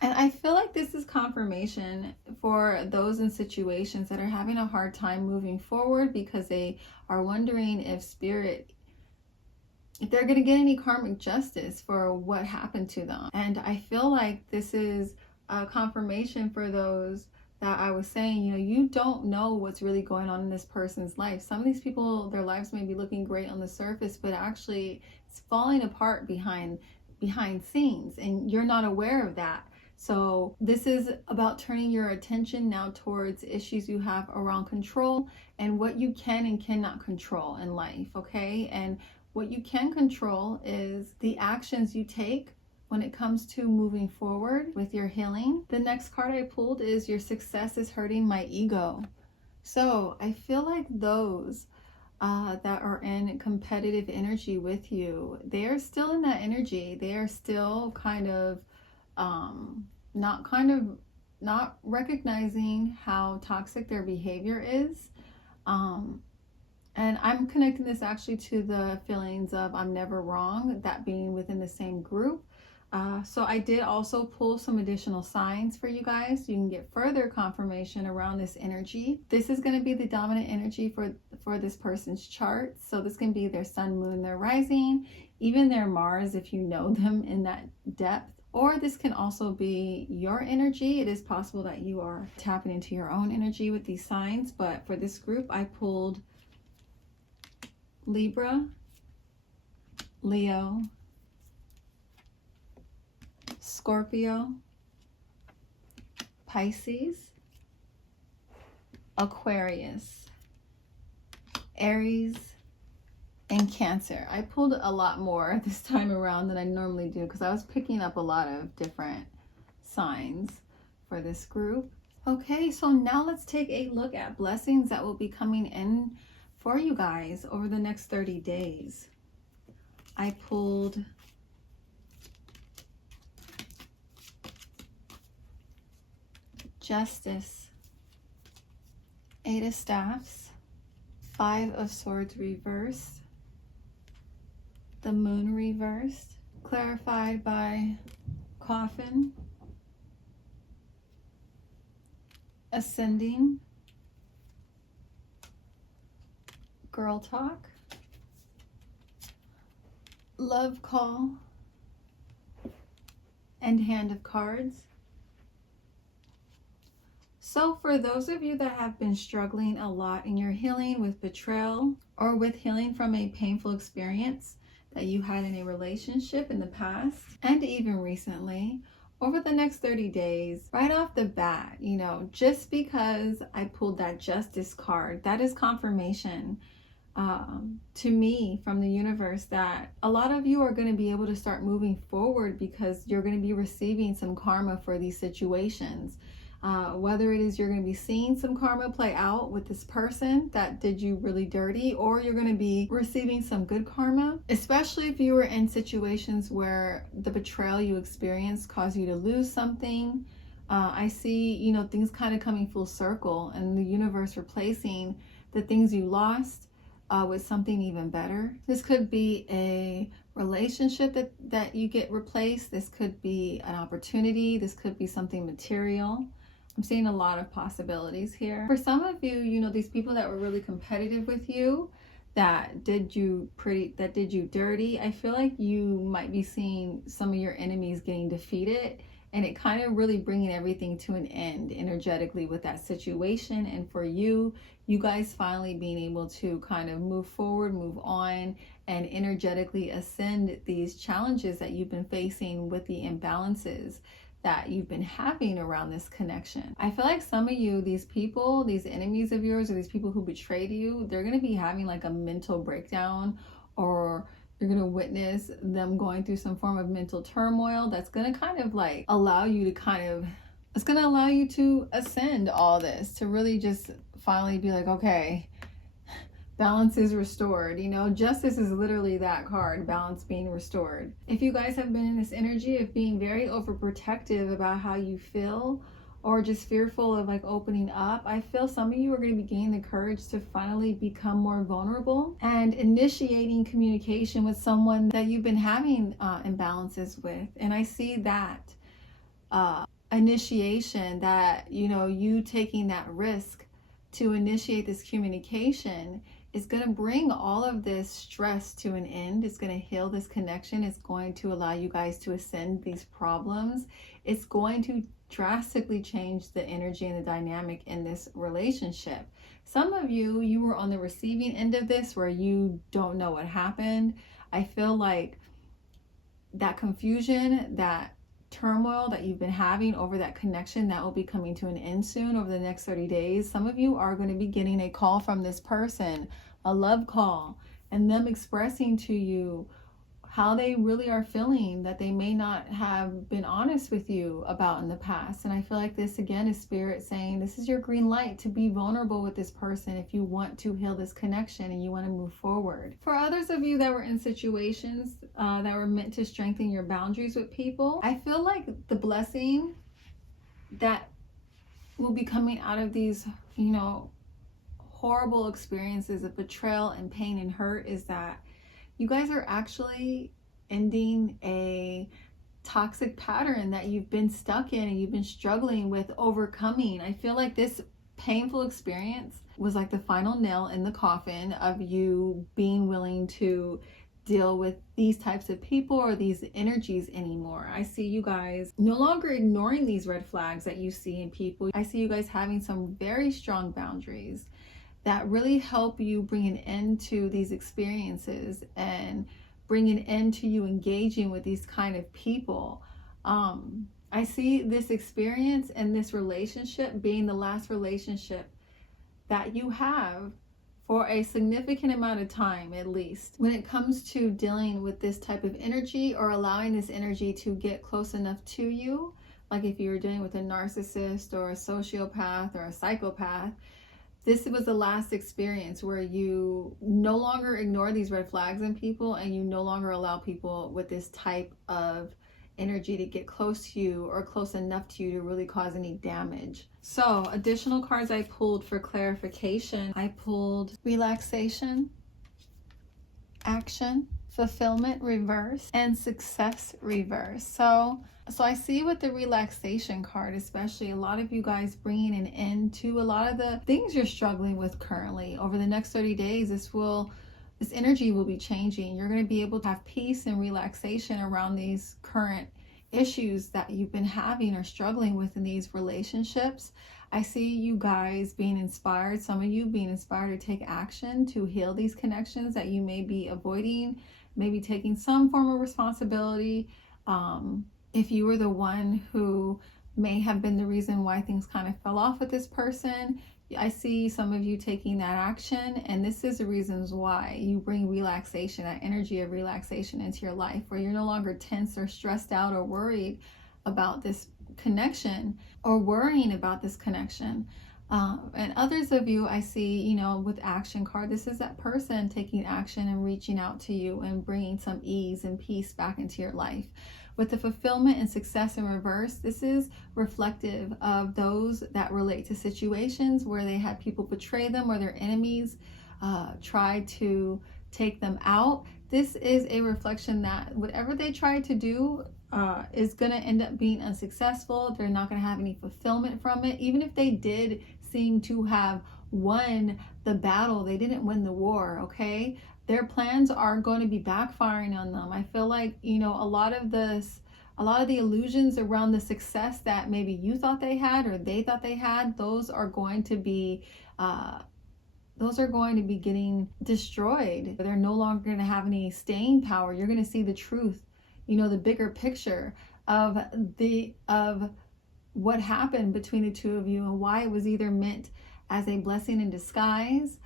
And I feel like this is confirmation for those in situations that are having a hard time moving forward because they are wondering if they're going to get any karmic justice for what happened to them. And I feel like this is a confirmation for those that I was saying, you know, you don't know what's really going on in this person's life. Some of these people, their lives may be looking great on the surface, but actually it's falling apart behind scenes, and you're not aware of that. So this is about turning your attention now towards issues you have around control and what you can and cannot control in life, okay? And what you can control is the actions you take when it comes to moving forward with your healing. The next card I pulled is your success is hurting my ego. So I feel like those that are in competitive energy with you, they are still in that energy. They are still kind of not recognizing how toxic their behavior is. And I'm connecting this actually to the feelings of I'm never wrong, that being within the same group. So I did also pull some additional signs for you guys so you can get further confirmation around this energy. This is going to be the dominant energy for this person's chart. So this can be their sun, moon, their rising, even their Mars if you know them in that depth. Or this can also be your energy. It is possible that you are tapping into your own energy with these signs. But for this group, I pulled Libra, Leo, Scorpio, Pisces, Aquarius, Aries, and Cancer. I pulled a lot more this time around than I normally do because I was picking up a lot of different signs for this group. Okay, so now let's take a look at blessings that will be coming in for you guys over the next 30 days. I pulled Justice, Eight of Staffs, Five of Swords reversed, the Moon reversed, clarified by Coffin, Ascending, Girl Talk, Love Call, and Hand of Cards. So for those of you that have been struggling a lot in your healing with betrayal or with healing from a painful experience that you had in a relationship in the past and even recently, over the next 30 days, right off the bat, just because I pulled that Justice card, that is confirmation to me from the universe that a lot of you are going to be able to start moving forward because you're going to be receiving some karma for these situations. Whether it is you're going to be seeing some karma play out with this person that did you really dirty, or you're going to be receiving some good karma, especially if you were in situations where the betrayal you experienced caused you to lose something. I see, things kind of coming full circle and the universe replacing the things you lost with something even better. This could be a relationship that you get replaced. This could be an opportunity. This could be something material. I'm seeing a lot of possibilities here. For some of you, these people that were really competitive with you, that did you dirty, I feel like you might be seeing some of your enemies getting defeated, and it kind of really bringing everything to an end energetically with that situation. And for you guys finally being able to kind of move forward, move on, and energetically ascend these challenges that you've been facing with the imbalances that you've been having around this connection. I feel like some of you, these people, these enemies of yours, or these people who betrayed you, they're going to be having like a mental breakdown, or you're going to witness them going through some form of mental turmoil that's going to kind of like allow you to it's going to allow you to ascend all this, to really just finally be like, okay, balance is restored. Justice is literally that card, balance being restored. If you guys have been in this energy of being very overprotective about how you feel, or just fearful of like opening up, I feel some of you are going to be gaining the courage to finally become more vulnerable and initiating communication with someone that you've been having imbalances with. And I see that initiation, that you taking that risk to initiate this communication is going to bring all of this stress to an end. It's going to heal this connection. It's going to allow you guys to ascend these problems. It's going to drastically change the energy and the dynamic in this relationship. Some of you were on the receiving end of this where you don't know what happened. I feel like that confusion, that turmoil that you've been having over that connection, that will be coming to an end soon over the next 30 days. Some of you are going to be getting a call from this person, a love call, and them expressing to you how they really are feeling, that they may not have been honest with you about in the past. And I feel like this again is spirit saying this is your green light to be vulnerable with this person if you want to heal this connection and you want to move forward. For others of you that were in situations that were meant to strengthen your boundaries with people, I feel like the blessing that will be coming out of these horrible experiences of betrayal and pain and hurt is that you guys are actually ending a toxic pattern that you've been stuck in and you've been struggling with overcoming. I feel like this painful experience was like the final nail in the coffin of you being willing to deal with these types of people or these energies anymore. I see you guys no longer ignoring these red flags that you see in people. I see you guys having some very strong boundaries that really help you bring an end to these experiences and bring an end to you engaging with these kind of people. I see this experience and this relationship being the last relationship that you have for a significant amount of time, at least, when it comes to dealing with this type of energy or allowing this energy to get close enough to you. Like if you were dealing with a narcissist or a sociopath or a psychopath, this was the last experience where you no longer ignore these red flags in people and you no longer allow people with this type of energy to get close to you or close enough to you to really cause any damage. So additional cards I pulled for clarification. I pulled relaxation, action, fulfillment reverse, and success reverse. So I see with the relaxation card, especially a lot of you guys bringing an end to a lot of the things you're struggling with currently. Over the next 30 days, this energy will be changing. You're going to be able to have peace and relaxation around these current issues that you've been having or struggling with in these relationships. I see you guys being inspired, some of you being inspired to take action to heal these connections that you may be avoiding, maybe taking some form of responsibility. If you were the one who may have been the reason why things kind of fell off with this person, I see some of you taking that action, and this is the reasons why you bring relaxation, that energy of relaxation into your life, where you're no longer tense or stressed out or worried about this connection or worrying about this connection. And others of you, I see, with action card, this is that person taking action and reaching out to you and bringing some ease and peace back into your life. With the fulfillment and success in reverse, this is reflective of those that relate to situations where they had people betray them or their enemies try to take them out. This is a reflection that whatever they tried to do is going to end up being unsuccessful. They're not going to have any fulfillment from it. Even if they did seem to have won the battle, they didn't win the war, okay? Their plans are going to be backfiring on them. I feel like, a lot of the illusions around the success that maybe you thought they had or they thought they had, those are going to be getting destroyed. They're no longer going to have any staying power. You're going to see the truth, the bigger picture of what happened between the two of you and why it was either meant as a blessing in disguise,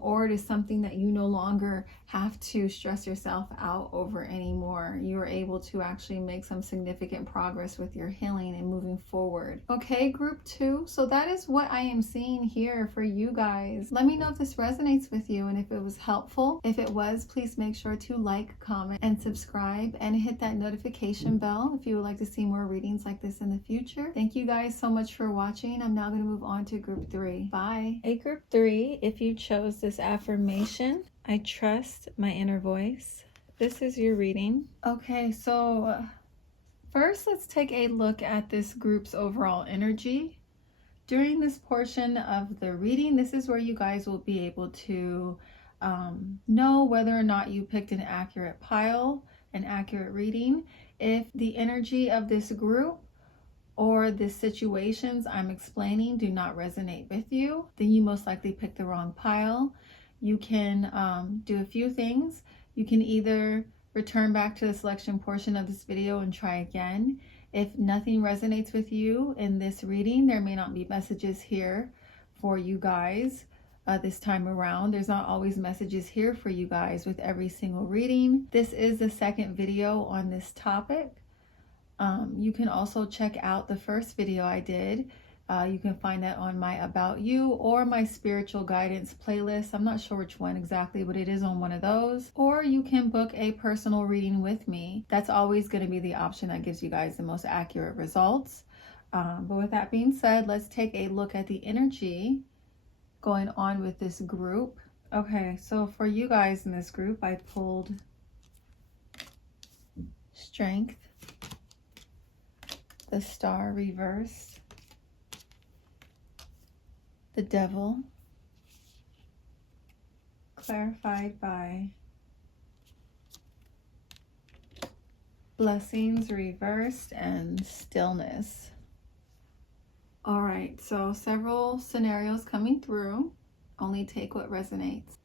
or it is something that you no longer have to stress yourself out over anymore. You are able to actually make some significant progress with your healing and moving forward. Okay, group 2. So that is what I am seeing here for you guys. Let me know if this resonates with you and if it was helpful. If it was, please make sure to like, comment, and subscribe, and hit that notification bell if you would like to see more readings like this in the future. Thank you guys so much for watching. I'm now going to move on to group 3. Bye. Hey, group 3, if you chose this affirmation, I trust my inner voice, this is your reading. Okay, so first let's take a look at this group's overall energy. During this portion of the reading, this is where you guys will be able to know whether or not you picked an accurate pile, an accurate reading. If the energy of this group or the situations I'm explaining do not resonate with you, then you most likely picked the wrong pile. You can do a few things. You can either return back to the selection portion of this video and try again. If nothing resonates with you in this reading, there may not be messages here for you guys this time around. There's not always messages here for you guys with every single reading. This is the second video on this topic. You can also check out the first video I did. You can find that on my About You or my Spiritual Guidance playlist. I'm not sure which one exactly, but it is on one of those. Or you can book a personal reading with me. That's always going to be the option that gives you guys the most accurate results. But with that being said, let's take a look at the energy going on with this group. Okay, so for you guys in this group, I pulled Strength, the Star reversed, the Devil, clarified by Blessings reversed, and Stillness. All right, so several scenarios coming through. Only take what resonates.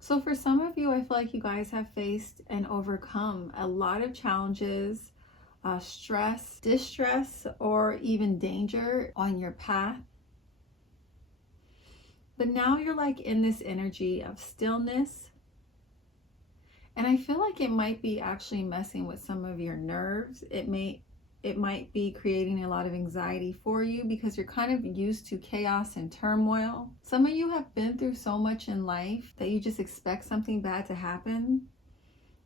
So for some of you, I feel like you guys have faced and overcome a lot of challenges, stress, distress, or even danger on your path. But now you're like in this energy of stillness. And I feel like it might be actually messing with some of your nerves. It might be creating a lot of anxiety for you because you're kind of used to chaos and turmoil. Some of you have been through so much in life that you just expect something bad to happen,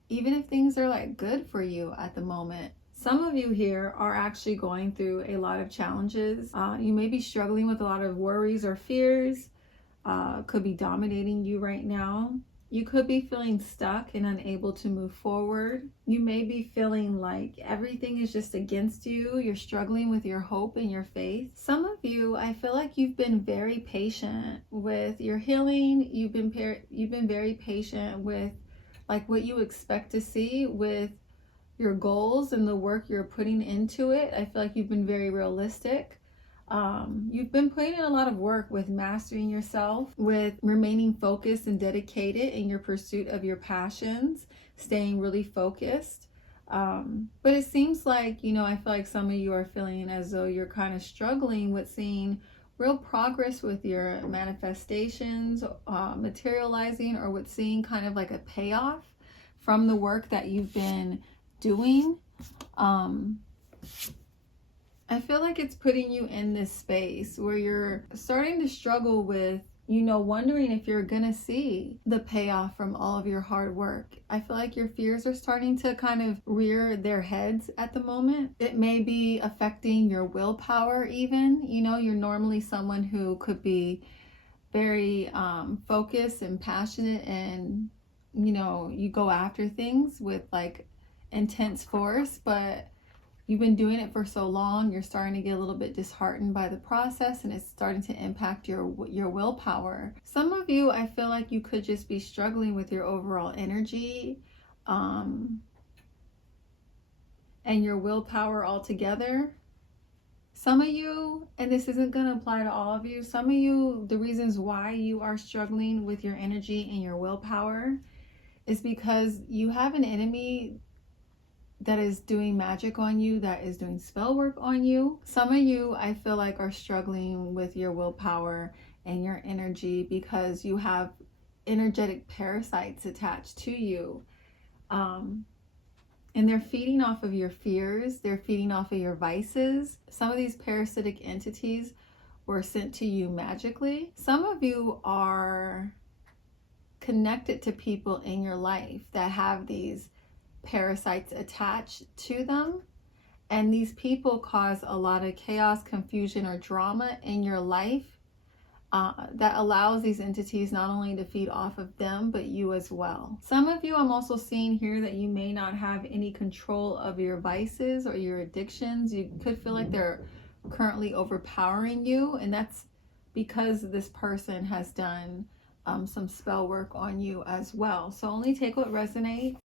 even if things are like good for you at the moment. Some of you here are actually going through a lot of challenges. You may be struggling with a lot of worries or fears. Could be dominating you right now. You could be feeling stuck and unable to move forward. You may be feeling like everything is just against you. You're struggling with your hope and your faith. Some of you, I feel like you've been very patient with your healing. You've been very patient with like what you expect to see with your goals and the work you're putting into it. I feel like you've been very realistic. You've been putting in a lot of work with mastering yourself, with remaining focused and dedicated in your pursuit of your passions, staying really focused. But it seems like, you know, I feel like some of you are feeling as though you're kind of struggling with seeing real progress with your manifestations, materializing, or with seeing kind of like a payoff from the work that you've been doing. I feel like it's putting you in this space where you're starting to struggle with, you know, wondering if you're gonna see the payoff from all of your hard work. I feel like your fears are starting to kind of rear their heads at the moment. It may be affecting your willpower even. You know, you're normally someone who could be very focused and passionate, and, you know, you go after things with like intense force, but you've been doing it for so long, you're starting to get a little bit disheartened by the process, and it's starting to impact your willpower. Some of you, I feel like you could just be struggling with your overall energy and your willpower altogether. Some of you, and this isn't going to apply to all of you, some of you, the reasons why you are struggling with your energy and your willpower is because you have an enemy that is doing magic on you, that is doing spell work on you. Some of you, I feel like, are struggling with your willpower and your energy because you have energetic parasites attached to you. And they're feeding off of your fears. They're feeding off of your vices. Some of these parasitic entities were sent to you magically. Some of you are connected to people in your life that have these parasites attached to them, and these people cause a lot of chaos, confusion, or drama in your life that allows these entities not only to feed off of them but you as well. Some of you, I'm also seeing here that you may not have any control of your vices or your addictions. You could feel like they're currently overpowering you, and that's because this person has done some spell work on you as well. So only take what resonates.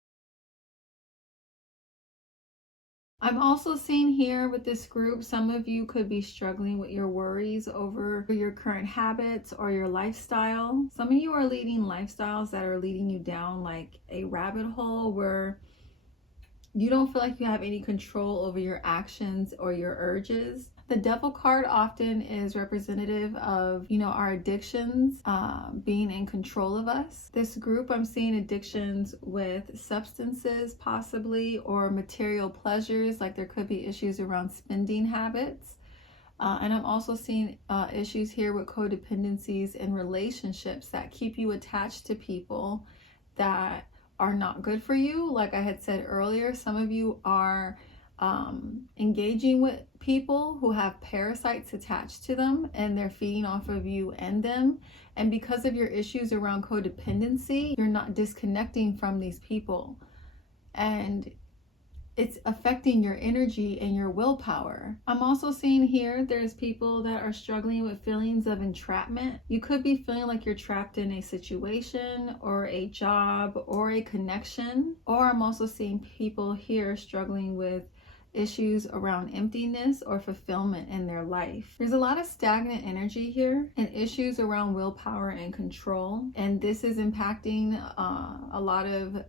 I'm also seeing here with this group, some of you could be struggling with your worries over your current habits or your lifestyle. Some of you are leading lifestyles that are leading you down like a rabbit hole where you don't feel like you have any control over your actions or your urges. The Devil card often is representative of, you know, our addictions being in control of us. This group, I'm seeing addictions with substances possibly, or material pleasures, like there could be issues around spending habits. And I'm also seeing issues here with codependencies and relationships that keep you attached to people that are not good for you. Like I had said earlier, some of you are engaging with people who have parasites attached to them, and they're feeding off of you and them. And because of your issues around codependency, you're not disconnecting from these people, and it's affecting your energy and your willpower. I'm also seeing here there's people that are struggling with feelings of entrapment. You could be feeling like you're trapped in a situation or a job or a connection. Or I'm also seeing people here struggling with issues around emptiness or fulfillment in their life. There's a lot of stagnant energy here and issues around willpower and control. And this is impacting a lot of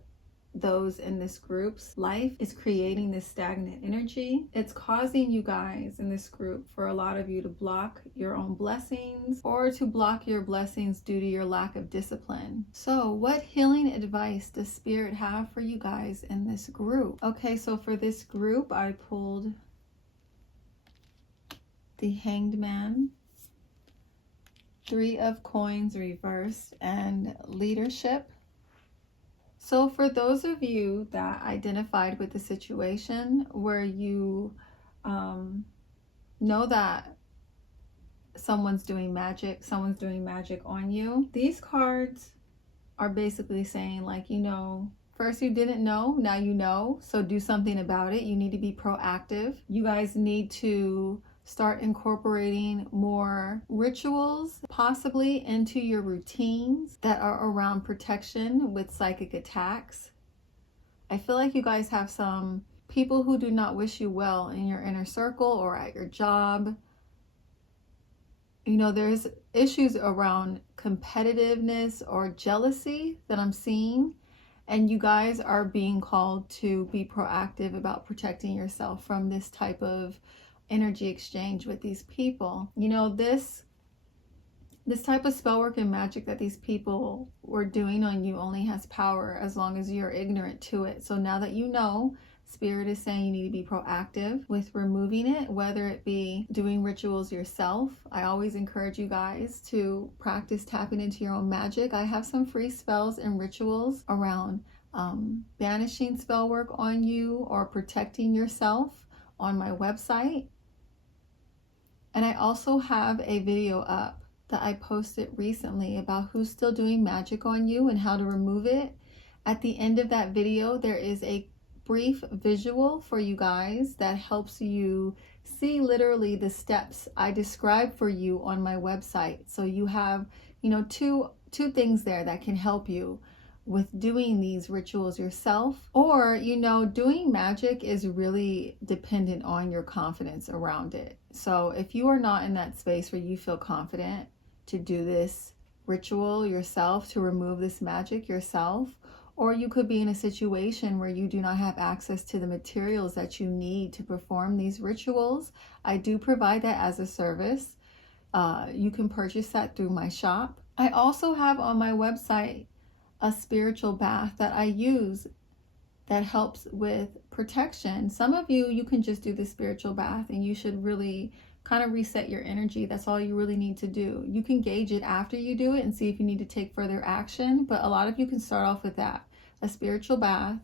those in this group's life. Is creating this stagnant energy. It's causing you guys in this group, for a lot of you, to block your own blessings or to block your blessings due to your lack of discipline. So what healing advice does Spirit have for you guys in this group? Okay, so for this group, I pulled the Hanged Man, Three of Coins reversed, and Leadership. So for those of you that identified with the situation where you know that someone's doing magic on you, these cards are basically saying, like, you know, first you didn't know, now you know, so do something about it. You need to be proactive. You guys need to start incorporating more rituals, possibly into your routines that are around protection with psychic attacks. I feel like you guys have some people who do not wish you well in your inner circle or at your job. You know, there's issues around competitiveness or jealousy that I'm seeing, and you guys are being called to be proactive about protecting yourself from this type of energy exchange with these people. You know, this type of spell work and magic that these people were doing on you only has power as long as you're ignorant to it. So now that you know, Spirit is saying you need to be proactive with removing it, whether it be doing rituals yourself. I always encourage you guys to practice tapping into your own magic. I have some free spells and rituals around banishing spell work on you or protecting yourself on my website. And I also have a video up that I posted recently about who's still doing magic on you and how to remove it. At the end of that video, there is a brief visual for you guys that helps you see literally the steps I describe for you on my website. So you have, you know, two things there that can help you with doing these rituals yourself. Or, you know, doing magic is really dependent on your confidence around it. So if you are not in that space where you feel confident to do this ritual yourself, to remove this magic yourself, or you could be in a situation where you do not have access to the materials that you need to perform these rituals, I do provide that as a service. You can purchase that through my shop. I also have on my website a spiritual bath that I use that helps with protection. Some of you can just do the spiritual bath and you should really kind of reset your energy. That's all you really need to do. You can gauge it after you do it and see if you need to take further action, but a lot of you can start off with that, a spiritual bath,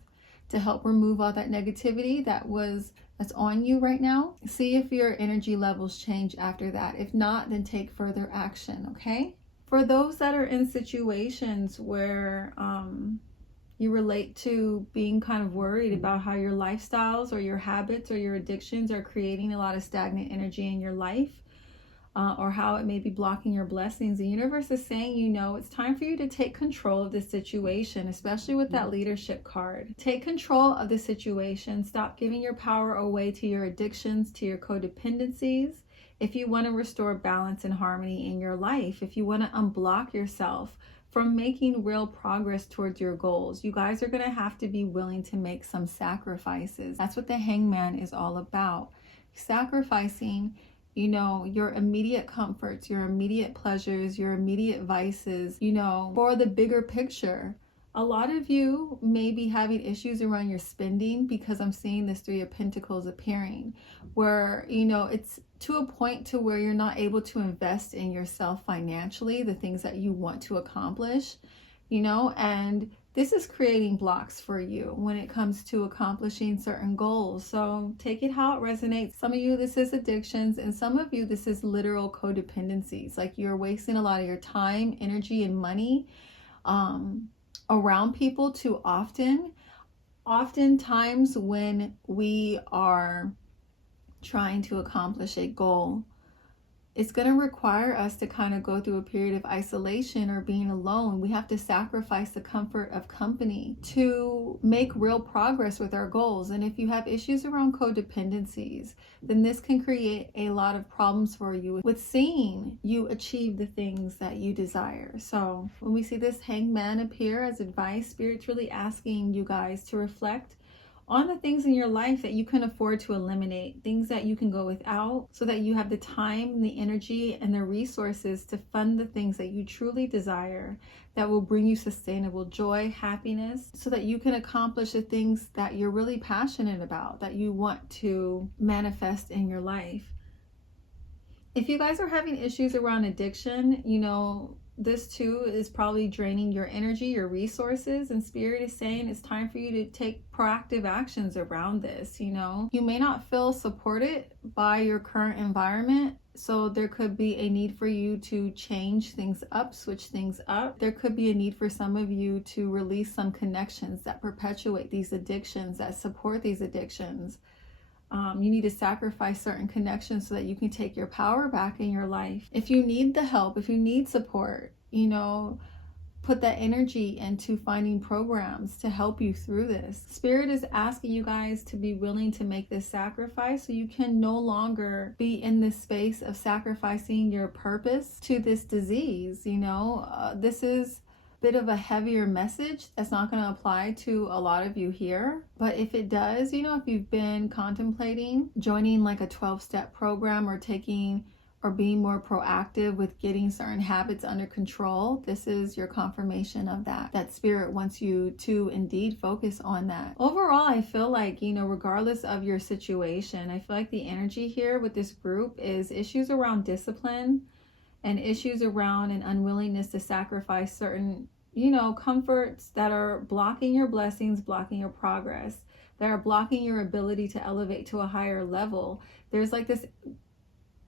to help remove all that negativity that's on you right now. See if your energy levels change after that. If not, then take further action, okay? For those that are in situations where you relate to being kind of worried about how your lifestyles or your habits or your addictions are creating a lot of stagnant energy in your life, or how it may be blocking your blessings, the universe is saying, you know, it's time for you to take control of this situation, especially with that leadership card. Take control of the situation. Stop giving your power away to your addictions, to your codependencies. If you want to restore balance and harmony in your life, if you want to unblock yourself from making real progress towards your goals, you guys are going to have to be willing to make some sacrifices. That's what the Hangman is all about. Sacrificing, you know, your immediate comforts, your immediate pleasures, your immediate vices, you know, for the bigger picture. A lot of you may be having issues around your spending because I'm seeing this Three of Pentacles appearing, where, you know, it's to a point to where you're not able to invest in yourself financially, the things that you want to accomplish, you know, and this is creating blocks for you when it comes to accomplishing certain goals. So take it how it resonates. Some of you, this is addictions, and some of you, this is literal codependencies. Like you're wasting a lot of your time, energy, and money around people too often. Oftentimes when we are trying to accomplish a goal, it's going to require us to kind of go through a period of isolation or being alone. We have to sacrifice the comfort of company to make real progress with our goals. And if you have issues around codependencies, then this can create a lot of problems for you with seeing you achieve the things that you desire. So when we see this Hangman appear as advice, Spirit's really asking you guys to reflect on the things in your life that you can afford to eliminate, things that you can go without, so that you have the time, the energy, and the resources to fund the things that you truly desire, that will bring you sustainable joy, happiness, so that you can accomplish the things that you're really passionate about, that you want to manifest in your life. If you guys are having issues around addiction, you know, this too is probably draining your energy, your resources, and Spirit is saying it's time for you to take proactive actions around this. You know, you may not feel supported by your current environment, So there could be a need for you to change things up, switch things up. There could be a need for some of you to release some connections that perpetuate these addictions, that support these addictions. You need to sacrifice certain connections so that you can take your power back in your life. If you need the help, if you need support, you know, put that energy into finding programs to help you through this. Spirit is asking you guys to be willing to make this sacrifice so you can no longer be in this space of sacrificing your purpose to this disease. You know, this is a bit of a heavier message that's not going to apply to a lot of you here. But if it does, you know, if you've been contemplating joining like a 12-step program or taking or being more proactive with getting certain habits under control, this is your confirmation of that spirit wants you to indeed focus on that. Overall, I feel like, you know, regardless of your situation, I feel like the energy here with this group is issues around discipline and issues around an unwillingness to sacrifice certain, you know, comforts that are blocking your blessings, blocking your progress, that are blocking your ability to elevate to a higher level. There's like this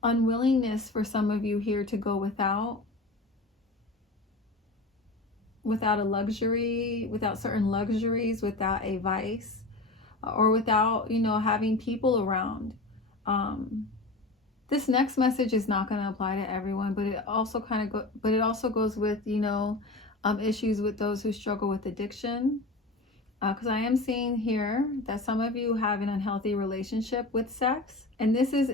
unwillingness for some of you here to go without a luxury, without certain luxuries, without a vice, or without, you know, having people around. This next message is not going to apply to everyone, but it also goes with, you know, issues with those who struggle with addiction. Because I am seeing here that some of you have an unhealthy relationship with sex, and this is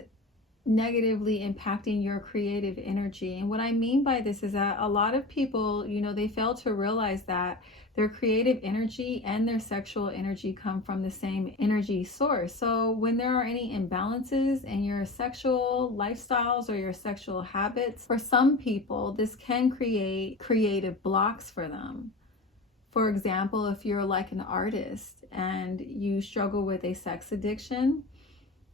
negatively impacting your creative energy. And what I mean by this is that a lot of people, you know, they fail to realize that their creative energy and their sexual energy come from the same energy source. So when there are any imbalances in your sexual lifestyles or your sexual habits, for some people, this can create creative blocks for them. For example, if you're like an artist and you struggle with a sex addiction,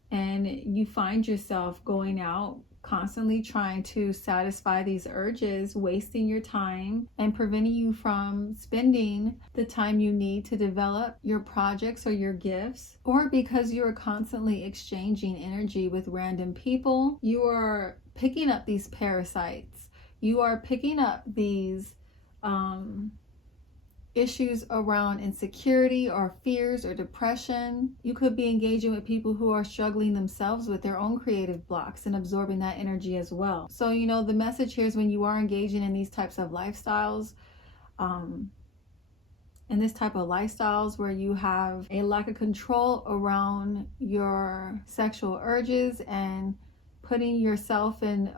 and you find yourself going out constantly trying to satisfy these urges, wasting your time and preventing you from spending the time you need to develop your projects or your gifts, or because you are constantly exchanging energy with random people, you are picking up these parasites. You are picking up these issues around insecurity or fears or depression. You could be engaging with people who are struggling themselves with their own creative blocks and absorbing that energy as well. So, you know, the message here is when you are engaging in these types of lifestyles, where you have a lack of control around your sexual urges and putting yourself in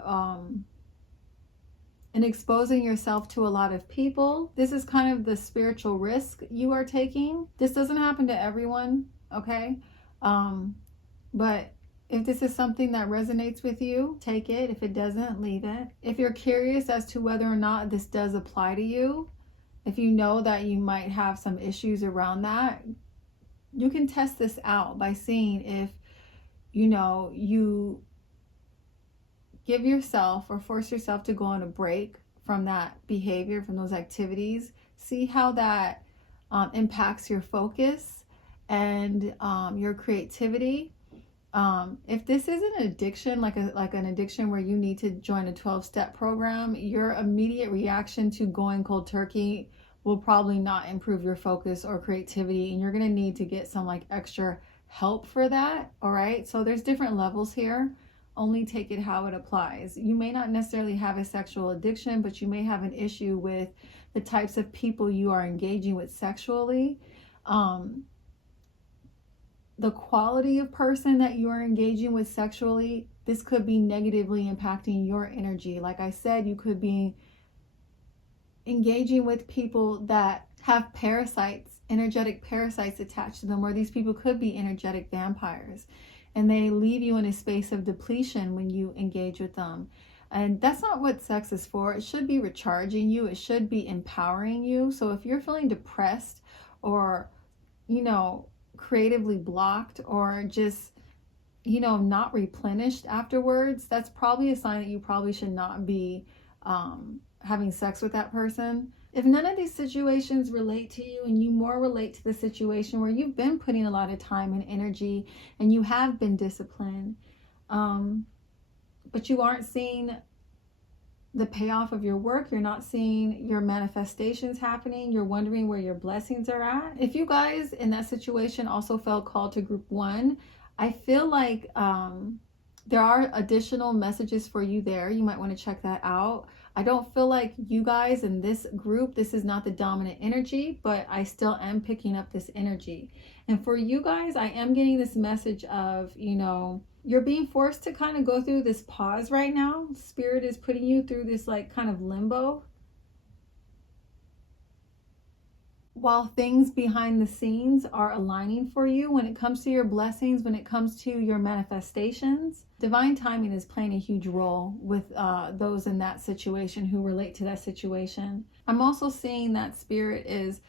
and exposing yourself to a lot of people. This is kind of the spiritual risk you are taking. This doesn't happen to everyone, okay? But if this is something that resonates with you, take it. If it doesn't, leave it. If you're curious as to whether or not this does apply to you, if you know that you might have some issues around that, you can test this out by seeing if, you know, you give yourself or force yourself to go on a break from that behavior, from those activities. See how that impacts your focus and your creativity. If this is an addiction, like an addiction where you need to join a 12-step program, your immediate reaction to going cold turkey will probably not improve your focus or creativity, and you're going to need to get some like extra help for that. All right, so there's different levels here. Only take it how it applies. You may not necessarily have a sexual addiction, but you may have an issue with the types of people you are engaging with sexually. The quality of person that you are engaging with sexually, this could be negatively impacting your energy. Like I said, you could be engaging with people that have parasites, energetic parasites attached to them, or these people could be energetic vampires. And they leave you in a space of depletion when you engage with them. And that's not what sex is for. It should be recharging you. It should be empowering you. So if you're feeling depressed or, you know, creatively blocked or just, you know, not replenished afterwards, that's probably a sign that you probably should not be having sex with that person. If none of these situations relate to you and you more relate to the situation where you've been putting a lot of time and energy and you have been disciplined, but you aren't seeing the payoff of your work. You're not seeing your manifestations happening. You're wondering where your blessings are at. If you guys in that situation also felt called to group 1, I feel like there are additional messages for you there. You might want to check that out. I don't feel like you guys in this group, this is not the dominant energy, but I still am picking up this energy. And for you guys, I am getting this message of, you know, you're being forced to kind of go through this pause right now. Spirit is putting you through this like kind of limbo, while things behind the scenes are aligning for you when it comes to your blessings, when it comes to your manifestations. Divine timing is playing a huge role with those in that situation who relate to that situation. I'm also seeing that Spirit is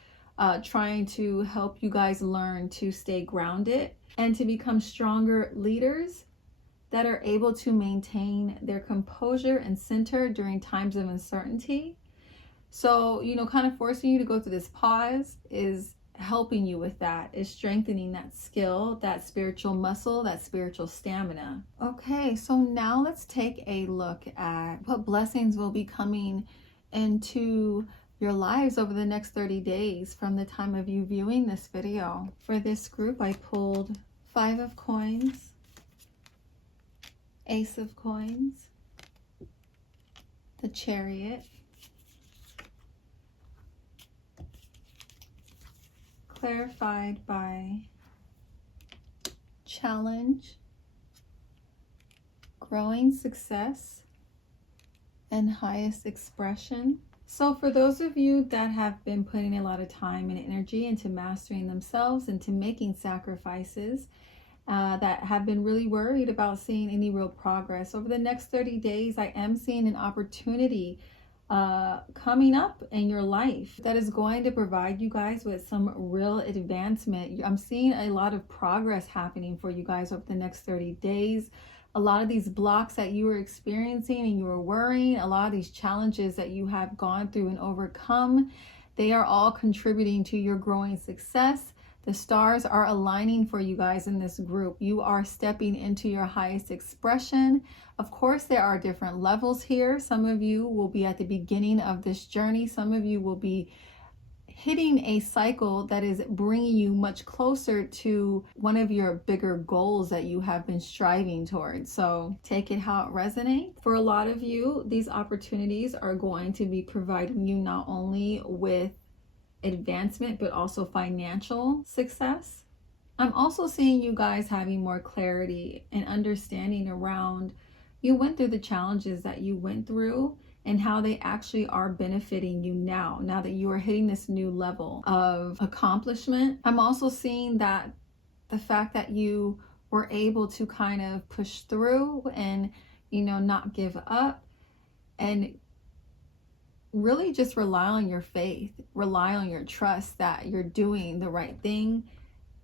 trying to help you guys learn to stay grounded and to become stronger leaders that are able to maintain their composure and center during times of uncertainty. So, you know, kind of forcing you to go through this pause is helping you with that, is strengthening that skill, that spiritual muscle, that spiritual stamina. Okay, so now let's take a look at what blessings will be coming into your lives over the next 30 days from the time of you viewing this video. For this group, I pulled 5 of coins, Ace of coins, the Chariot, clarified by challenge, growing success, and highest expression. So for those of you that have been putting a lot of time and energy into mastering themselves, into making sacrifices, that have been really worried about seeing any real progress, over the next 30 days, I am seeing an opportunity coming up in your life that is going to provide you guys with some real advancement. I'm seeing a lot of progress happening for you guys over the next 30 days. A lot of these blocks that you were experiencing and you were worrying, a lot of these challenges that you have gone through and overcome, they are all contributing to your growing success. The stars are aligning for you guys in this group. You are stepping into your highest expression. Of course, there are different levels here. Some of you will be at the beginning of this journey. Some of you will be hitting a cycle that is bringing you much closer to one of your bigger goals that you have been striving towards. So take it how it resonates. For a lot of you, these opportunities are going to be providing you not only with advancement, but also financial success. I'm also seeing you guys having more clarity and understanding around, you went through the challenges that you went through and how they actually are benefiting you now that you are hitting this new level of accomplishment. I'm also seeing that the fact that you were able to kind of push through and, you know, not give up and really just rely on your faith, rely on your trust that you're doing the right thing,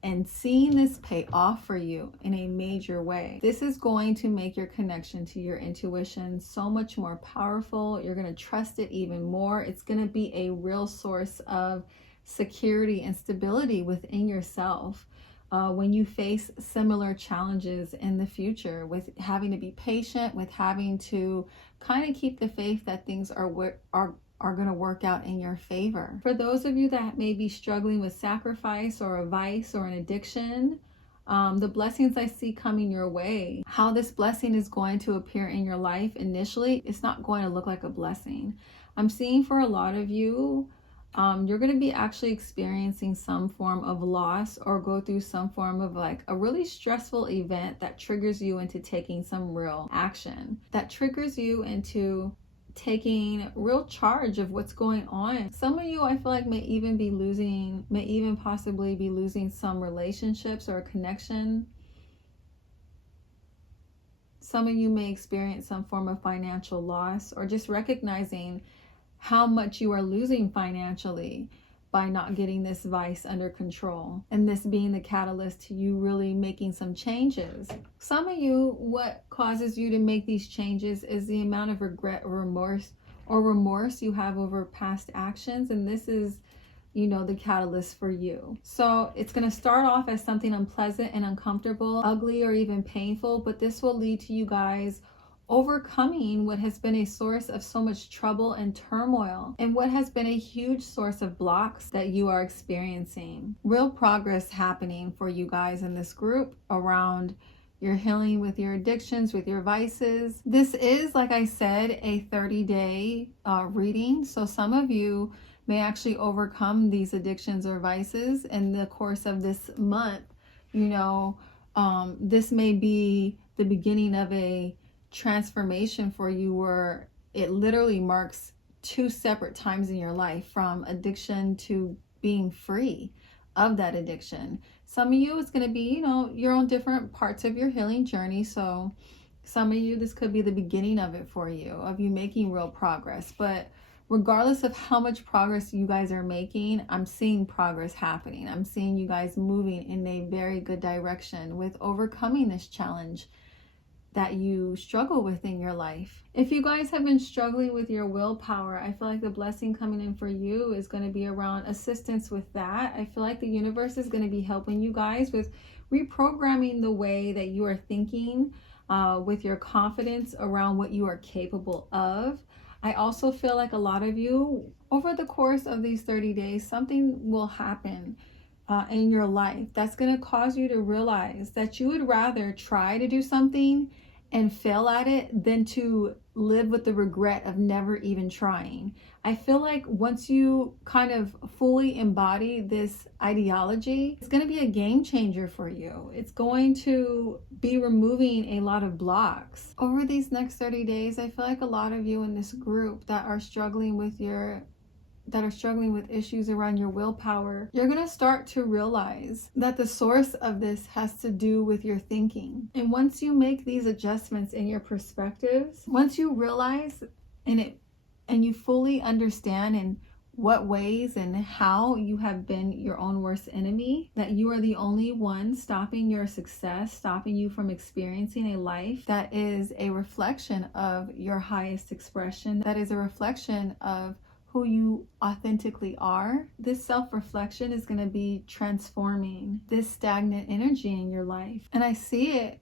and seeing this pay off for you in a major way. This is going to make your connection to your intuition so much more powerful. You're going to trust it even more. It's going to be a real source of security and stability within yourself when you face similar challenges in the future, with having to be patient, with having to kind of keep the faith that things are going to work out in your favor. For those of you that may be struggling with sacrifice or a vice or an addiction, the blessings I see coming your way, how this blessing is going to appear in your life initially, it's not going to look like a blessing. I'm seeing for a lot of you, you're going to be actually experiencing some form of loss or go through some form of like a really stressful event that triggers you into taking some real action, that triggers you into taking real charge of what's going on. Some of you, I feel like, may even possibly be losing some relationships or a connection. Some of you may experience some form of financial loss, or just recognizing how much you are losing financially by not getting this vice under control, and this being the catalyst to you really making some changes. Some of you, what causes you to make these changes is the amount of regret or remorse you have over past actions, and this is, you know, the catalyst for you. So it's going to start off as something unpleasant and uncomfortable, ugly, or even painful, but this will lead to you guys overcoming what has been a source of so much trouble and turmoil, and what has been a huge source of blocks that you are experiencing. Real progress happening for you guys in this group around your healing with your addictions, with your vices. This is, like I said, a 30-day reading. So some of you may actually overcome these addictions or vices in the course of this month. This may be the beginning of a transformation for you where it literally marks 2 separate times in your life, from addiction to being free of that addiction. Some of you, it's going to be, your own different parts of your healing journey. So some of you, this could be the beginning of it for you, of you making real progress. But regardless of how much progress you guys are making, I'm seeing progress happening. I'm seeing you guys moving in a very good direction with overcoming this challenge that you struggle with in your life. If you guys have been struggling with your willpower, I feel like the blessing coming in for you is going to be around assistance with that. I feel like the universe is going to be helping you guys with reprogramming the way that you are thinking, with your confidence around what you are capable of. I also feel like a lot of you, over the course of these 30 days, something will happen in your life that's going to cause you to realize that you would rather try to do something and fail at it than to live with the regret of never even trying. I feel like once you kind of fully embody this ideology, it's going to be a game changer for you. It's going to be removing a lot of blocks. Over these next 30 days, I feel like a lot of you in this group that are struggling with issues around your willpower, you're going to start to realize that the source of this has to do with your thinking. And once you make these adjustments in your perspectives, once you realize and you fully understand in what ways and how you have been your own worst enemy, that you are the only one stopping your success, stopping you from experiencing a life that is a reflection of your highest expression, that is a reflection of who you authentically are, this self-reflection is going to be transforming this stagnant energy in your life. And I see it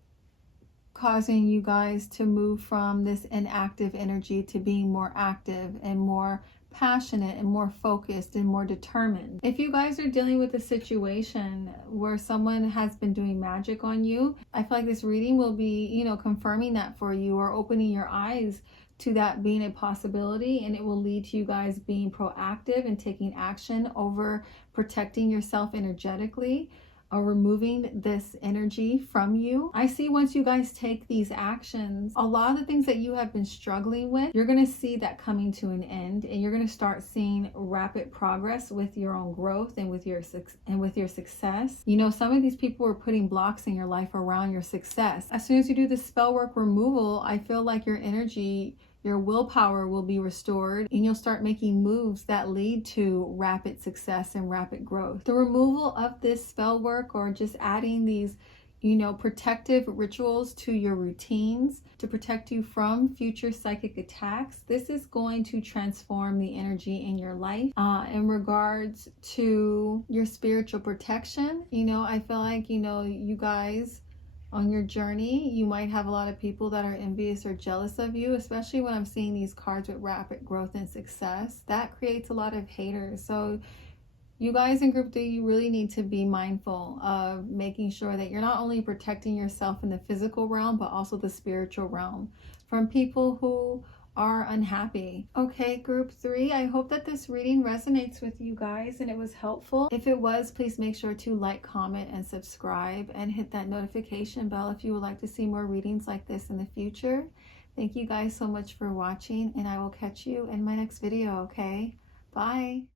causing you guys to move from this inactive energy to being more active and more passionate and more focused and more determined. If you guys are dealing with a situation where someone has been doing magic on you, I feel like this reading will be, confirming that for you, or opening your eyes to that being a possibility, and it will lead to you guys being proactive and taking action over protecting yourself energetically, or removing this energy from you. I see once you guys take these actions, a lot of the things that you have been struggling with, you're going to see that coming to an end, and you're going to start seeing rapid progress with your own growth and with your success. Some of these people are putting blocks in your life around your success. As soon as you do the spell work removal, I feel like your energy, your willpower will be restored, and you'll start making moves that lead to rapid success and rapid growth. The removal of this spell work, or just adding these, protective rituals to your routines to protect you from future psychic attacks, this is going to transform the energy in your life. In regards to your spiritual protection, I feel like, you guys, on your journey, you might have a lot of people that are envious or jealous of you, especially when I'm seeing these cards with rapid growth and success. That creates a lot of haters. So you guys in group 3, you really need to be mindful of making sure that you're not only protecting yourself in the physical realm, but also the spiritual realm from people who are unhappy. Okay, group 3, I hope that this reading resonates with you guys and it was helpful. If it was, please make sure to like, comment, and subscribe, and hit that notification bell if you would like to see more readings like this in the future. Thank you guys so much for watching, and I will catch you in my next video, okay? Bye.